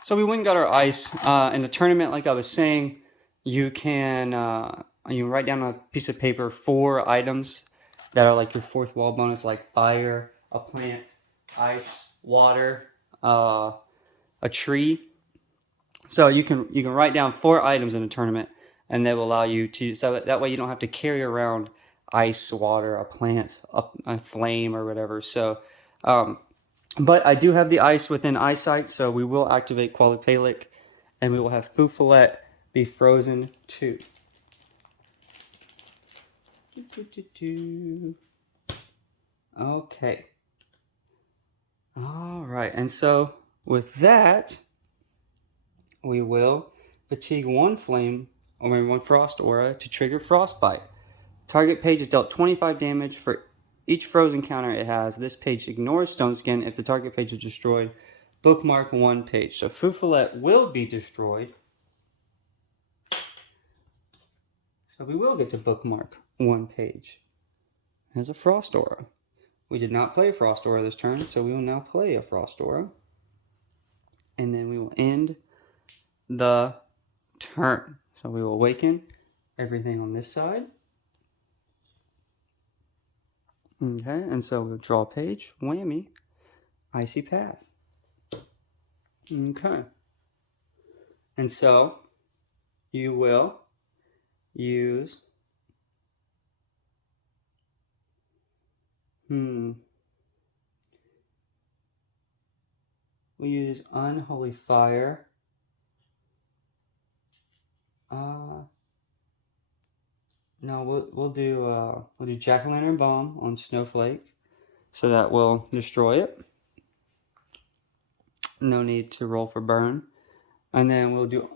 So we went and got our ice in the tournament. Like I was saying, you can write down on a piece of paper 4 items that are like your 4th wall bonus, like fire, a plant, ice, water, a tree. So you can write down 4 items in a tournament, and they will allow you to. So that way you don't have to carry around ice, water, a plant, a flame, or whatever. So. But I do have the ice within eyesight, so we will activate Qualipalic, and we will have Fuffalet be frozen 2. Okay. Alright, and so with that, we will fatigue 1 flame, or 1 frost aura to trigger frostbite. Target page is dealt 25 damage for each frozen counter it has. This page ignores Stone Skin if the target page is destroyed. Bookmark 1 page. So Fuffalet will be destroyed. So we will get to bookmark 1 page as a Frost Aura. We did not play Frost Aura this turn, so we will now play a Frost Aura. And then we will end the turn. So we will awaken everything on this side. Okay, and so we'll draw a page, whammy, Icy Path. Okay. And so you will use we'll use Unholy Fire. No, we'll do Jack-o'-lantern Bomb on Snowflake, so that will destroy it. No need to roll for burn. And then we'll do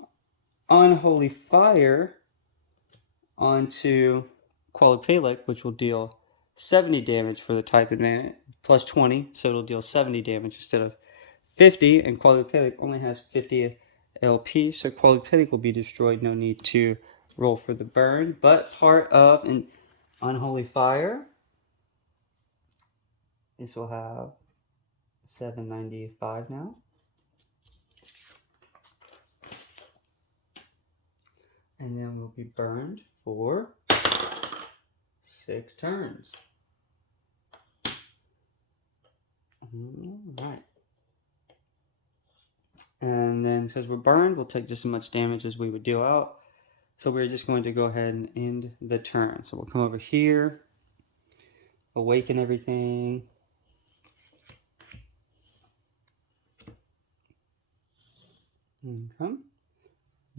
Unholy Fire onto Qualipalic, which will deal 70 damage for the type advantage, plus 20, so it'll deal 70 damage instead of 50, and Qualipalic only has 50 LP, so Qualipalic will be destroyed. No need to roll for the burn, but part of an Unholy Fire, this will have 795 now. And then we'll be burned for 6 turns. Alright. And then, because we're burned, we'll take just as much damage as we would deal out. So we're just going to go ahead and end the turn. So we'll come over here, awaken everything. Okay.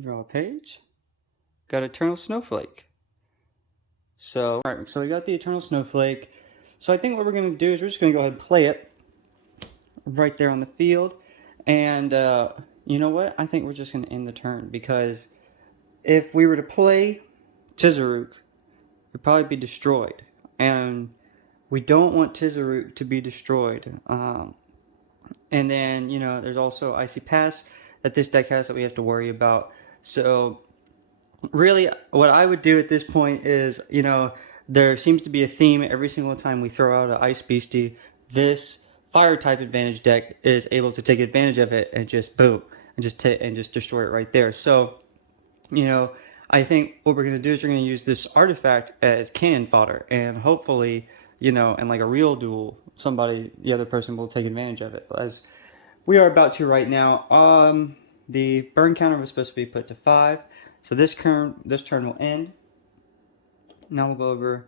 Draw a page. Got Eternal Snowflake. So, alright, so we got the Eternal Snowflake. So I think what we're going to do is we're just going to go ahead and play it right there on the field. And you know what? I think we're just going to end the turn, because if we were to play Tizaruk, it'd probably be destroyed. And we don't want Tizaruk to be destroyed. And then, you know, there's also Icy Pass that this deck has that we have to worry about. So really, what I would do at this point is, you know, there seems to be a theme every single time we throw out an Ice Beastie. This Fire type advantage deck is able to take advantage of it and just boom, and just destroy it right there. So, you know, I think what we're going to do is we're going to use this artifact as cannon fodder, and hopefully, you know, in like a real duel, the other person will take advantage of it, as we are about to right now. The burn counter was supposed to be put to 5, so this turn will end. Now we'll go over,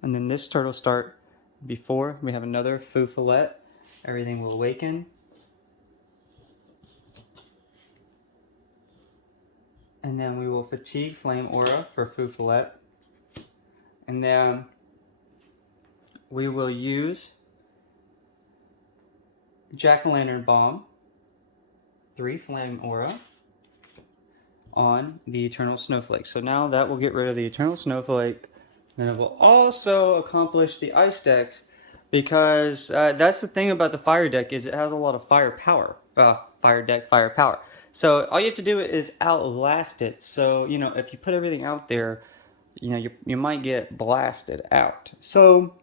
and then this turn will start before we have another Fuffalet. Everything will awaken. And then we will fatigue flame aura for Fufalette. And then we will use Jack-o'-lantern bomb, 3 flame aura on the Eternal Snowflake. So now that will get rid of the Eternal Snowflake. And it will also accomplish the ice deck, because that's the thing about the fire deck, is it has a lot of fire power. Fire deck, fire power. So all you have to do is outlast it. So, you know, if you put everything out there, you know, you might get blasted out. So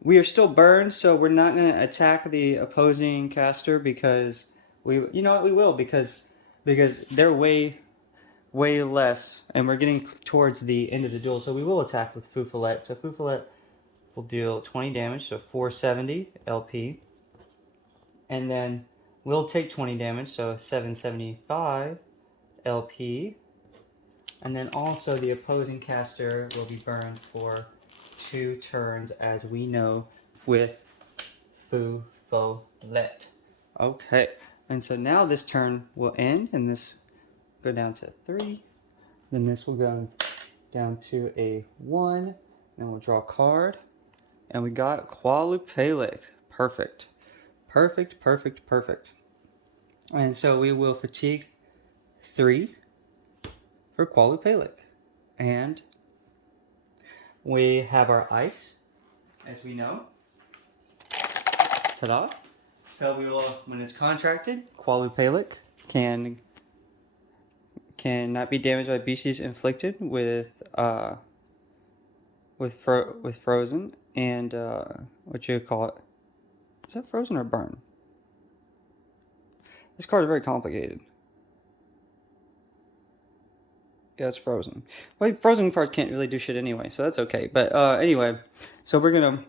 we are still burned, so we're not going to attack the opposing caster, because you know what, we will, because they're way less, and we're getting towards the end of the duel, so we will attack with Fufalette. So Fufalette will deal 20 damage, so 470 LP, and then we'll take 20 damage, so 775 LP, and then also the opposing caster will be burned for 2 turns, as we know with Fufalette. Okay, and so now this turn will end, and this go down to 3. Then this will go down to a 1. Then we'll draw a card. And we got Qualupalic. Perfect. Perfect, perfect, perfect. And so we will fatigue 3 for Qualupalic. And we have our ice, as we know. Ta-da. So we will, when it's contracted, Qualupalic cannot be damaged by beasties inflicted with frozen and what you call it? Is that frozen or burn? This card is very complicated. Yeah, it's frozen. Well, frozen cards can't really do shit anyway, so that's okay. But anyway, so we're gonna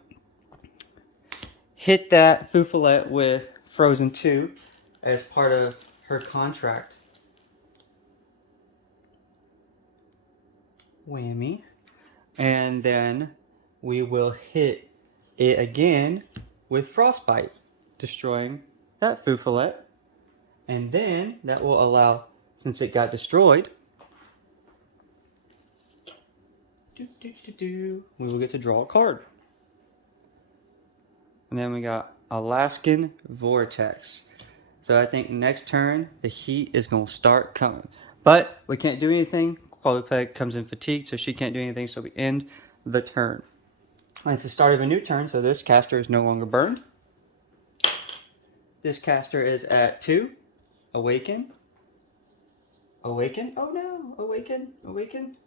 hit that Fufalette with Frozen 2 as part of her contract. Whammy. And then we will hit it again with Frostbite, destroying that Fufalette. And then that will allow, since it got destroyed, we will get to draw a card. And then we got Alaskan Vortex. So I think next turn, the heat is going to start coming. But we can't do anything. Qualupalic comes in fatigued, so she can't do anything, so we end the turn. And it's the start of a new turn, so this caster is no longer burned. This caster is at 2. Awaken. Awaken. Oh no. Awaken. Awaken.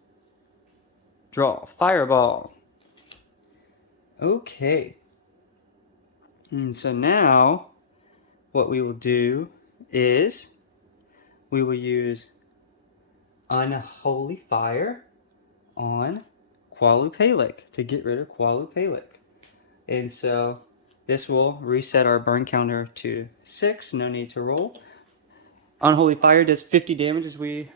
Draw. Fireball. Okay. And so now, what we will do is we will use Unholy Fire on Qualupalic to get rid of Qualupalic. And so this will reset our burn counter to 6. No need to roll. Unholy Fire does 50 damage, as we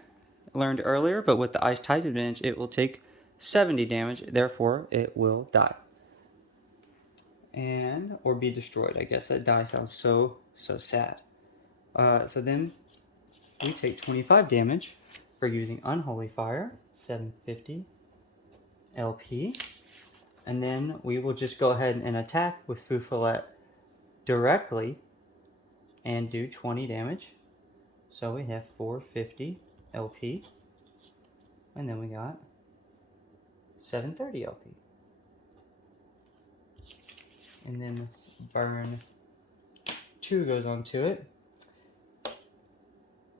learned earlier, but with the ice type advantage, it will take 70 damage. Therefore, it will die. And, or be destroyed. I guess that die sounds so sad. So then we take 25 damage for using Unholy Fire, 750 LP. And then we will just go ahead and attack with Fufalette directly and do 20 damage. So we have 450 LP. And then we got 730 LP. And then burn 2 goes onto it.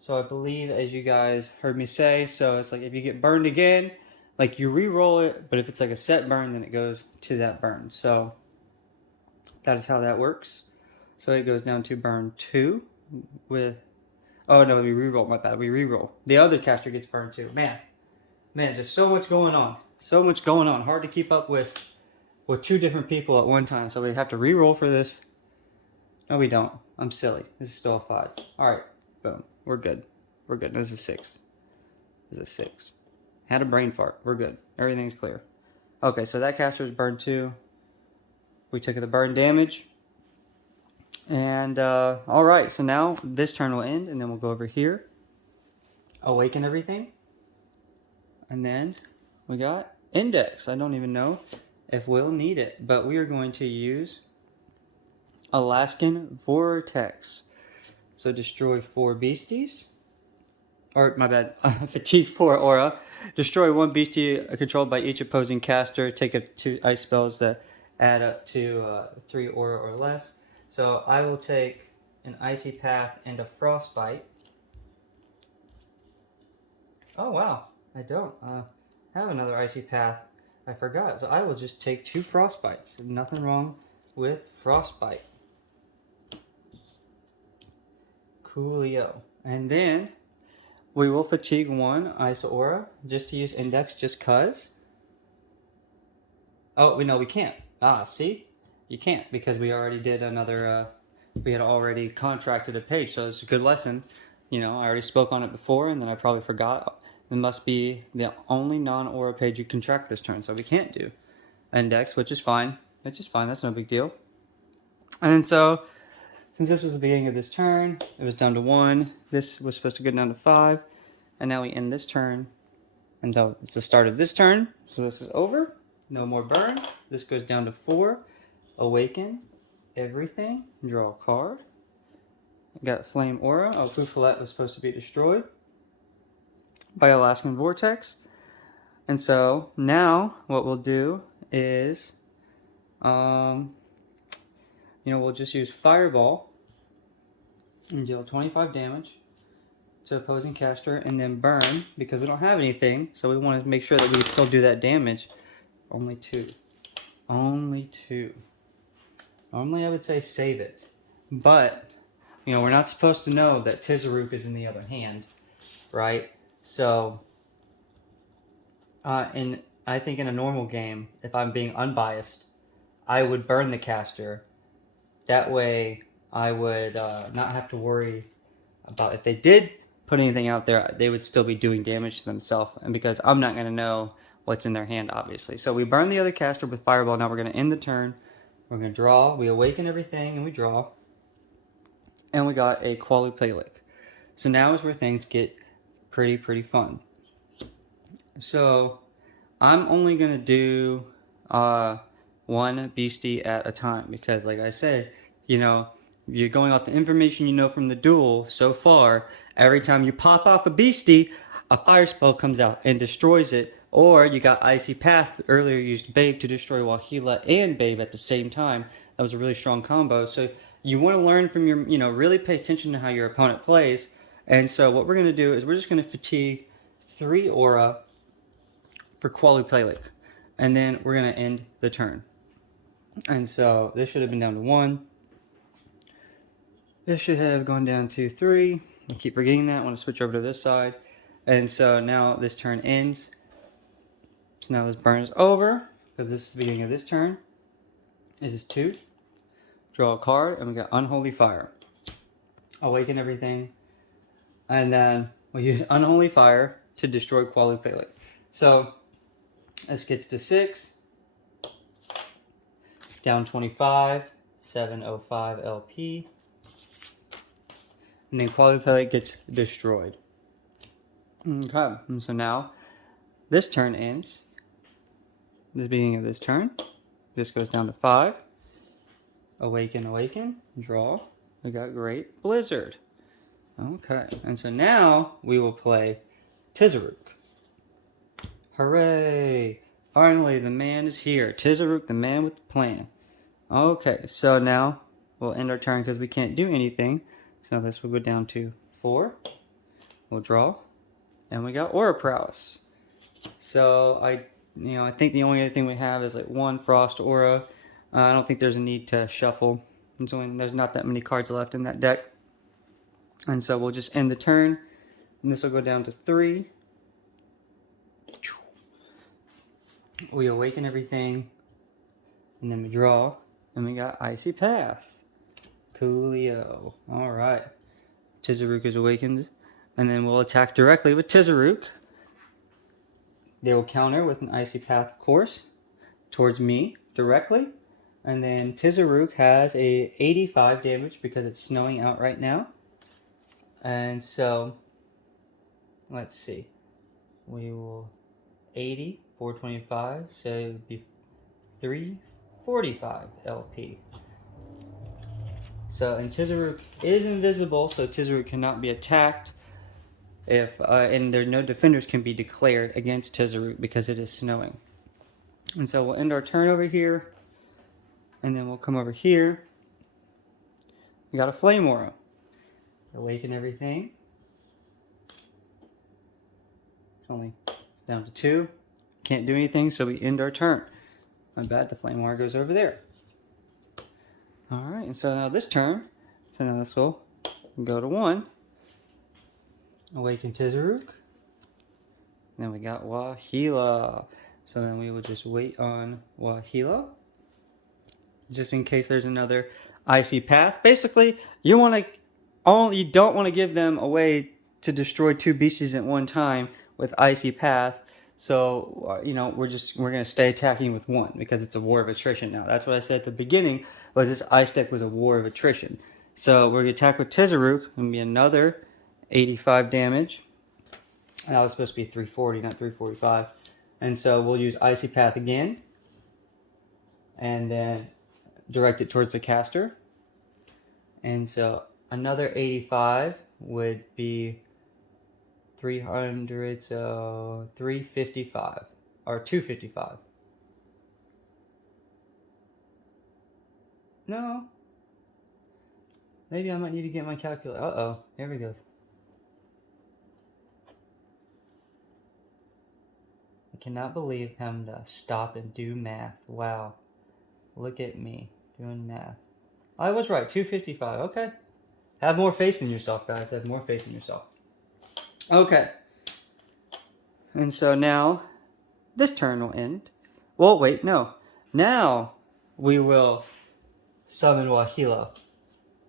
So I believe, as you guys heard me say, so it's like if you get burned again, like you re-roll it, but if it's like a set burn, then it goes to that burn. So that is how that works. So it goes down to burn 2 with, oh no, we re-roll, my bad, we re-roll. The other caster gets burned too. Man, just so much going on. So much going on. Hard to keep up with 2 different people at one time. So we have to re-roll for this. No, we don't. I'm silly. This is still a 5. Alright, boom. We're good. We're good. This is 6. This is 6. Had a brain fart. We're good. Everything's clear. Okay, so that caster is burned 2. We took the burn damage. And, alright, so now this turn will end, and then we'll go over here. Awaken everything. And then we got Index. I don't even know if we'll need it, but we are going to use Alaskan Vortex. So destroy 4 beasties. Or, my bad, fatigue 4 aura. Destroy 1 beastie controlled by each opposing caster. Take up 2 ice spells that add up to 3 aura or less. So I will take an Icy Path and a Frostbite. Oh wow, I don't have another Icy Path. I forgot. So I will just take 2 Frostbites. Nothing wrong with Frostbite. Coolio. And then we will fatigue 1 Ice Aura just to use Index just cuz. Oh, we know we can't. Ah, see? You can't because we already did another, we had already contracted a page, so it's a good lesson. You know, I already spoke on it before and then I probably forgot. It must be the only non-aura page you contract this turn, so we can't do Index, which is fine. It's just fine, that's no big deal. And so, since this was the beginning of this turn, it was down to 1. This was supposed to go down to 5. And now we end this turn until it's the start of this turn. So this is over. No more burn. This goes down to 4. Awaken everything. Draw a card. Got Flame Aura. Oh, Fufalette was supposed to be destroyed by Alaskan Vortex. And so now what we'll do is, we'll just use Fireball and deal 25 damage to opposing caster, and then burn because we don't have anything, so we want to make sure that we still do that damage. Only 2. Only 2. Normally I would say save it, but we're not supposed to know that Tizaruk is in the other hand, right? So and I think in a normal game, if I'm being unbiased, I would burn the caster. That way I would not have to worry about if they did put anything out there, they would still be doing damage to themselves, and because I'm not going to know what's in their hand, obviously. So we burn the other caster with Fireball. Now we're going to end the turn. We're going to draw. We awaken everything, and we draw. And we got a Qualupalic. So now is where things get pretty fun. So I'm only going to do 1 beastie at a time, because like I said, you're going off the information you know from the duel so far. Every time you pop off a beastie, a fire spell comes out and destroys it. Or you got Icy Path. Earlier used Babe to destroy Wahila and Babe at the same time. That was a really strong combo. So you want to learn from your, really pay attention to how your opponent plays. And so what we're going to do is we're just going to fatigue 3 aura for Qualupalic. And then we're going to end the turn. And so this should have been down to 1. This should have gone down to 3. I keep forgetting that. I want to switch over to this side. And so now this turn ends. So now this burn is over, because this is the beginning of this turn. This is 2. Draw a card, and we got Unholy Fire. Awaken everything. And then we'll use Unholy Fire to destroy Qualupalic. So this gets to 6. Down 25. 705 LP. And then Qualupalic gets destroyed. Okay, and so now this turn ends. The beginning of this turn. This goes down to 5. Awaken, draw. We got Great Blizzard. Okay, and so now we will play Tizaruk. Hooray! Finally, the man is here. Tizaruk, the man with the plan. Okay, so now we'll end our turn because we can't do anything. So this will go down to 4. We'll draw. And we got Aura Prowess. So I think the only other thing we have is like 1 Frost Aura. I don't think there's a need to shuffle. There's not that many cards left in that deck. And so we'll just end the turn. And this will go down to 3. We awaken everything. And then we draw. And we got Icy Path. Coolio. Alright. Tizaruk is awakened. And then we'll attack directly with Tizaruk. They will counter with an Icy Path, of course, towards me directly. And then Tizaruk has a 85 damage because it's snowing out right now. And so, let's see. We will 80, 425, so it would be 345 LP. So, and Tizaruk is invisible, so Tizaruk cannot be attacked. And there no defenders can be declared against Tizaruk because it is snowing. And so we'll end our turn over here, and then we'll come over here. We got a Flame Aura. Awaken everything. It's down to 2. Can't do anything, so we end our turn. My bad, the Flame Aura goes over there. Alright, and so now this turn, so now this will go to 1. Awaken Tizaruk. Then we got Wahila. So then we will just wait on Wahila. Just in case there's another icy path. Basically, you don't want to give them a way to destroy 2 beasties at one time with icy path. So we're gonna stay attacking with 1 because it's a war of attrition now. That's what I said at the beginning. Was this ice deck was a war of attrition. So we're gonna attack with Tizaruk. Gonna be another 85 damage. And that was supposed to be 340, not 345. And so we'll use Icy Path again. And then direct it towards the caster. And so another 85 would be 300, so 355. Or 255. No. Maybe I might need to get my calculator. Uh-oh. Here we go. I cannot believe having to stop and do math. Wow. Look at me doing math. I was right. 255. Okay. Have more faith in yourself, guys. Have more faith in yourself. Okay. And so now this turn will end. Well, wait, no. Now we will summon Wahila.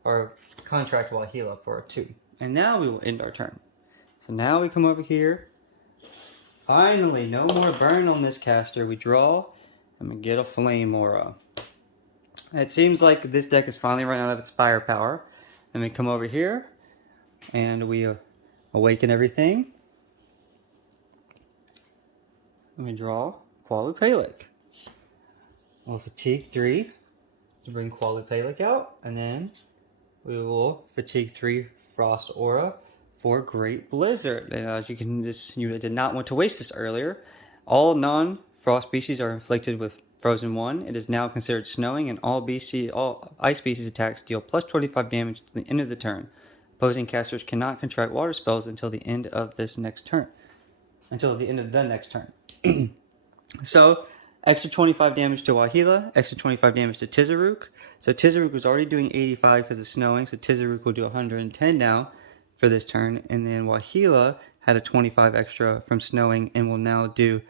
Or contract Wahila for a 2. And now we will end our turn. So now we come over here. Finally, no more burn on this caster. We draw, and we get a Flame Aura. It seems like this deck is finally running out of its firepower. Then we come over here, and we awaken everything. And we draw Qualupalic. We'll fatigue 3 to bring Qualupalic out, and then we will fatigue 3 Frost Aura for Great Blizzard. And as you did not want to waste this earlier. All non-frost species are inflicted with Frozen 1. It is now considered snowing, and all ice species attacks deal plus 25 damage to the end of the turn. Opposing casters cannot contract water spells until the end of this next turn. Until the end of the next turn. So, extra 25 damage to Wahila, extra 25 damage to Tizaruk. So Tizaruk was already doing 85 because it's snowing, so Tizaruk will do 110 now for this turn, and then Wahila had a 25 extra from snowing and will now do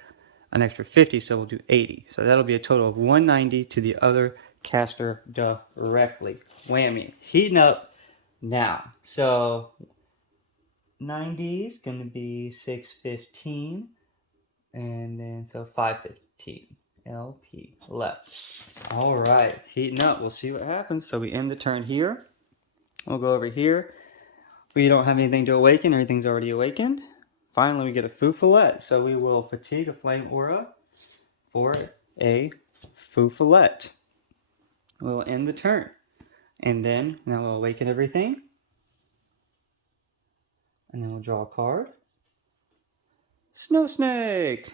an extra 50, so we'll do 80. So that'll be a total of 190 to the other caster directly. Whammy. Heating up now. So 90 is going to be 615, and then so 515 LP left. All right, heating up. We'll see what happens. So we end the turn here. We'll go over here. We don't have anything to awaken. Everything's already awakened. Finally, we get a Foufoulette. So we will fatigue a Flame Aura for a Foufoulette. We'll end the turn. And then, now we'll awaken everything. And then we'll draw a card. Snow Snake.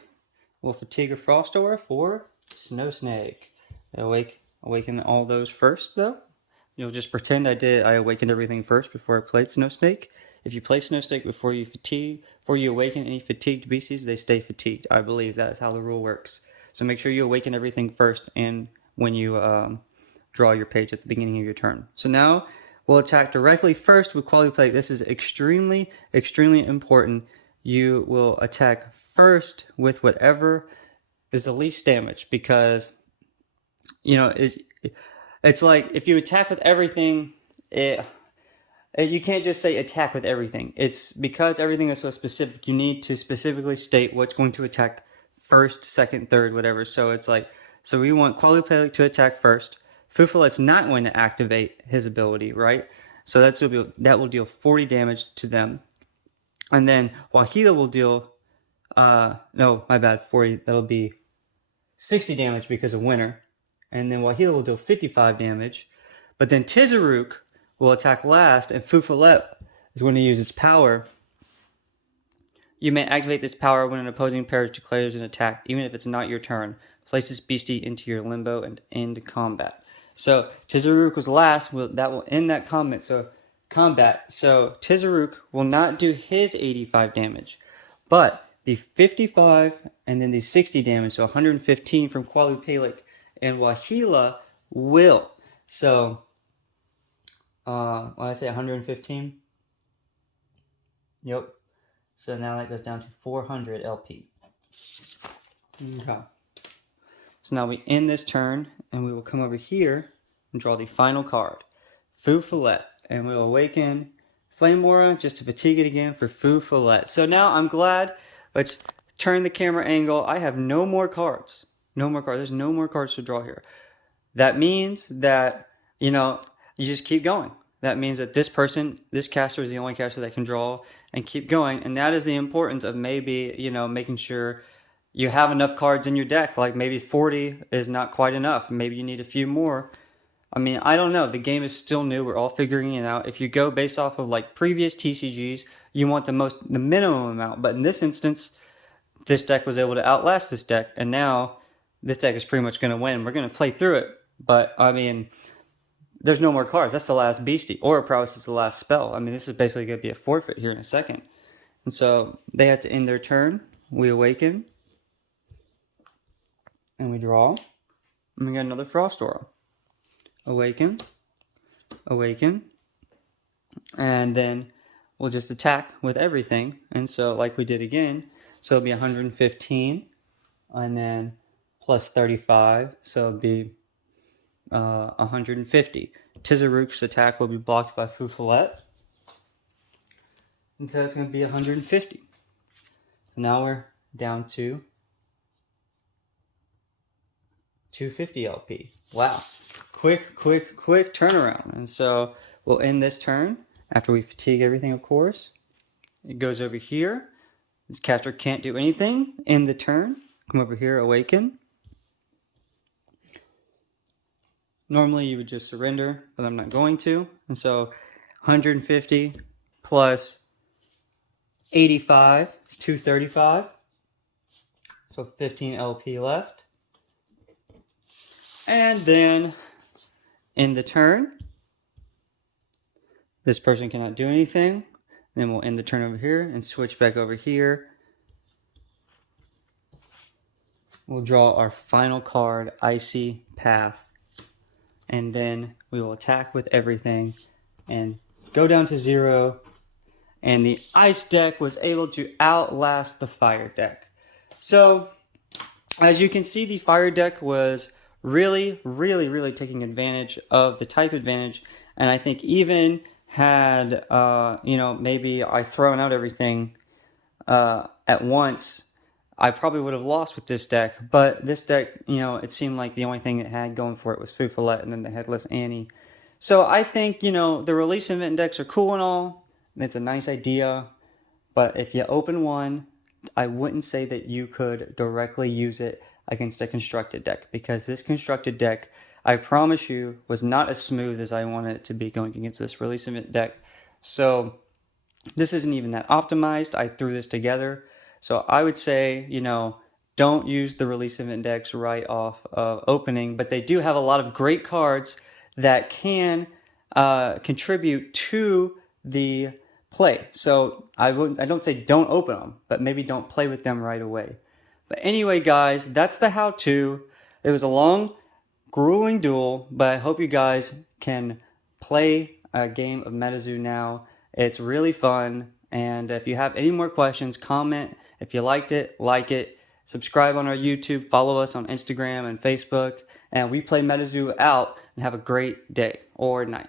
We'll fatigue a Frost Aura for Snow Snake. Awaken all those first, though. You'll just pretend I awakened everything first before I played Snow Snake. If you play Snow Snake before you awaken any fatigued beasties, they stay fatigued. I believe that is how the rule works. So make sure you awaken everything first and when you draw your page at the beginning of your turn. So now we'll attack directly first with Qualupalic. This is extremely, extremely important. You will attack first with whatever is the least damage because, it's like if you attack with everything, you can't just say attack with everything. It's because everything is so specific, you need to specifically state what's going to attack first, second, third, whatever. So it's like, so we want Qualupalic to attack first. Foufoulette's not going to activate his ability, right? So that will deal 40 damage to them. And then Wahila will deal No, my bad. 40. That'll be 60 damage because of Winter, and then Wahila will deal 55 damage. But then Tizaruk will attack last, and Fufulet is going to use its power. You may activate this power when an opposing pair declares an attack, even if it's not your turn. Place this beastie into your limbo and end combat. So Tizaruk was last. That will end that combat. So Tizaruk will not do his 85 damage, but the 55 and then the 60 damage, so 115 from Kwalu Pelik and Wahila will. So, when I say 115, yep. So now that goes down to 400 LP. Okay. So now we end this turn, and we will come over here and draw the final card, Fufulet, and we will awaken Flamora just to fatigue it again for Fufulet. So now I'm glad. Let's turn the camera angle. I have no more cards. No more cards. There's no more cards to draw here. That means that, you just keep going. That means that this caster is the only caster that can draw and keep going. And that is the importance of maybe, making sure you have enough cards in your deck. Like maybe 40 is not quite enough. Maybe you need a few more. I mean, I don't know. The game is still new. We're all figuring it out. If you go based off of like previous TCGs, you want the minimum amount. But in this instance, this deck was able to outlast this deck. And now this deck is pretty much going to win. We're going to play through it. But, I mean, there's no more cards. That's the last beastie. Aura Prowess is the last spell. I mean, this is basically going to be a forfeit here in a second. And so they have to end their turn. We awaken. And we draw. And we got another Frost Aura. Awaken. Awaken. And then we'll just attack with everything. And so like we did again. So it'll be 115. And then plus 35. So it'll be 150. Tizaruk's attack will be blocked by Fufulet. And so that's going to be 150. So now we're down to 250 LP. Wow. Quick turnaround. And so we'll end this turn after we fatigue everything, of course. It goes over here. This caster can't do anything. End the turn. Come over here, awaken. Normally you would just surrender, but I'm not going to. And so 150 plus 85 is 235. So 15 LP left. And then in the turn, this person cannot do anything. Then we'll end the turn over here and switch back over here. We'll draw our final card, Icy Path. And then we will attack with everything and go down to 0. And the ice deck was able to outlast the fire deck. So, as you can see, the fire deck was really taking advantage of the type advantage. And I think even had, maybe I thrown out everything at once, I probably would have lost with this deck. But this deck, it seemed like the only thing it had going for it was Fufulet and then the Headless Annie. So I think, the release event decks are cool and all. And it's a nice idea. But if you open one, I wouldn't say that you could directly use it against a constructed deck. Because this constructed deck, I promise you, was not as smooth as I wanted it to be going against this release event deck. So this isn't even that optimized. I threw this together. So I would say, don't use the release event decks right off of opening, but they do have a lot of great cards that can contribute to the play. So I don't say don't open them, but maybe don't play with them right away. But anyway, guys, that's the how-to. It was a long, grueling duel, but I hope you guys can play a game of Metazoo now. It's really fun. And if you have any more questions, comment. If you liked it, like it. Subscribe on our YouTube. Follow us on Instagram and Facebook. And we play Metazoo out and have a great day or night.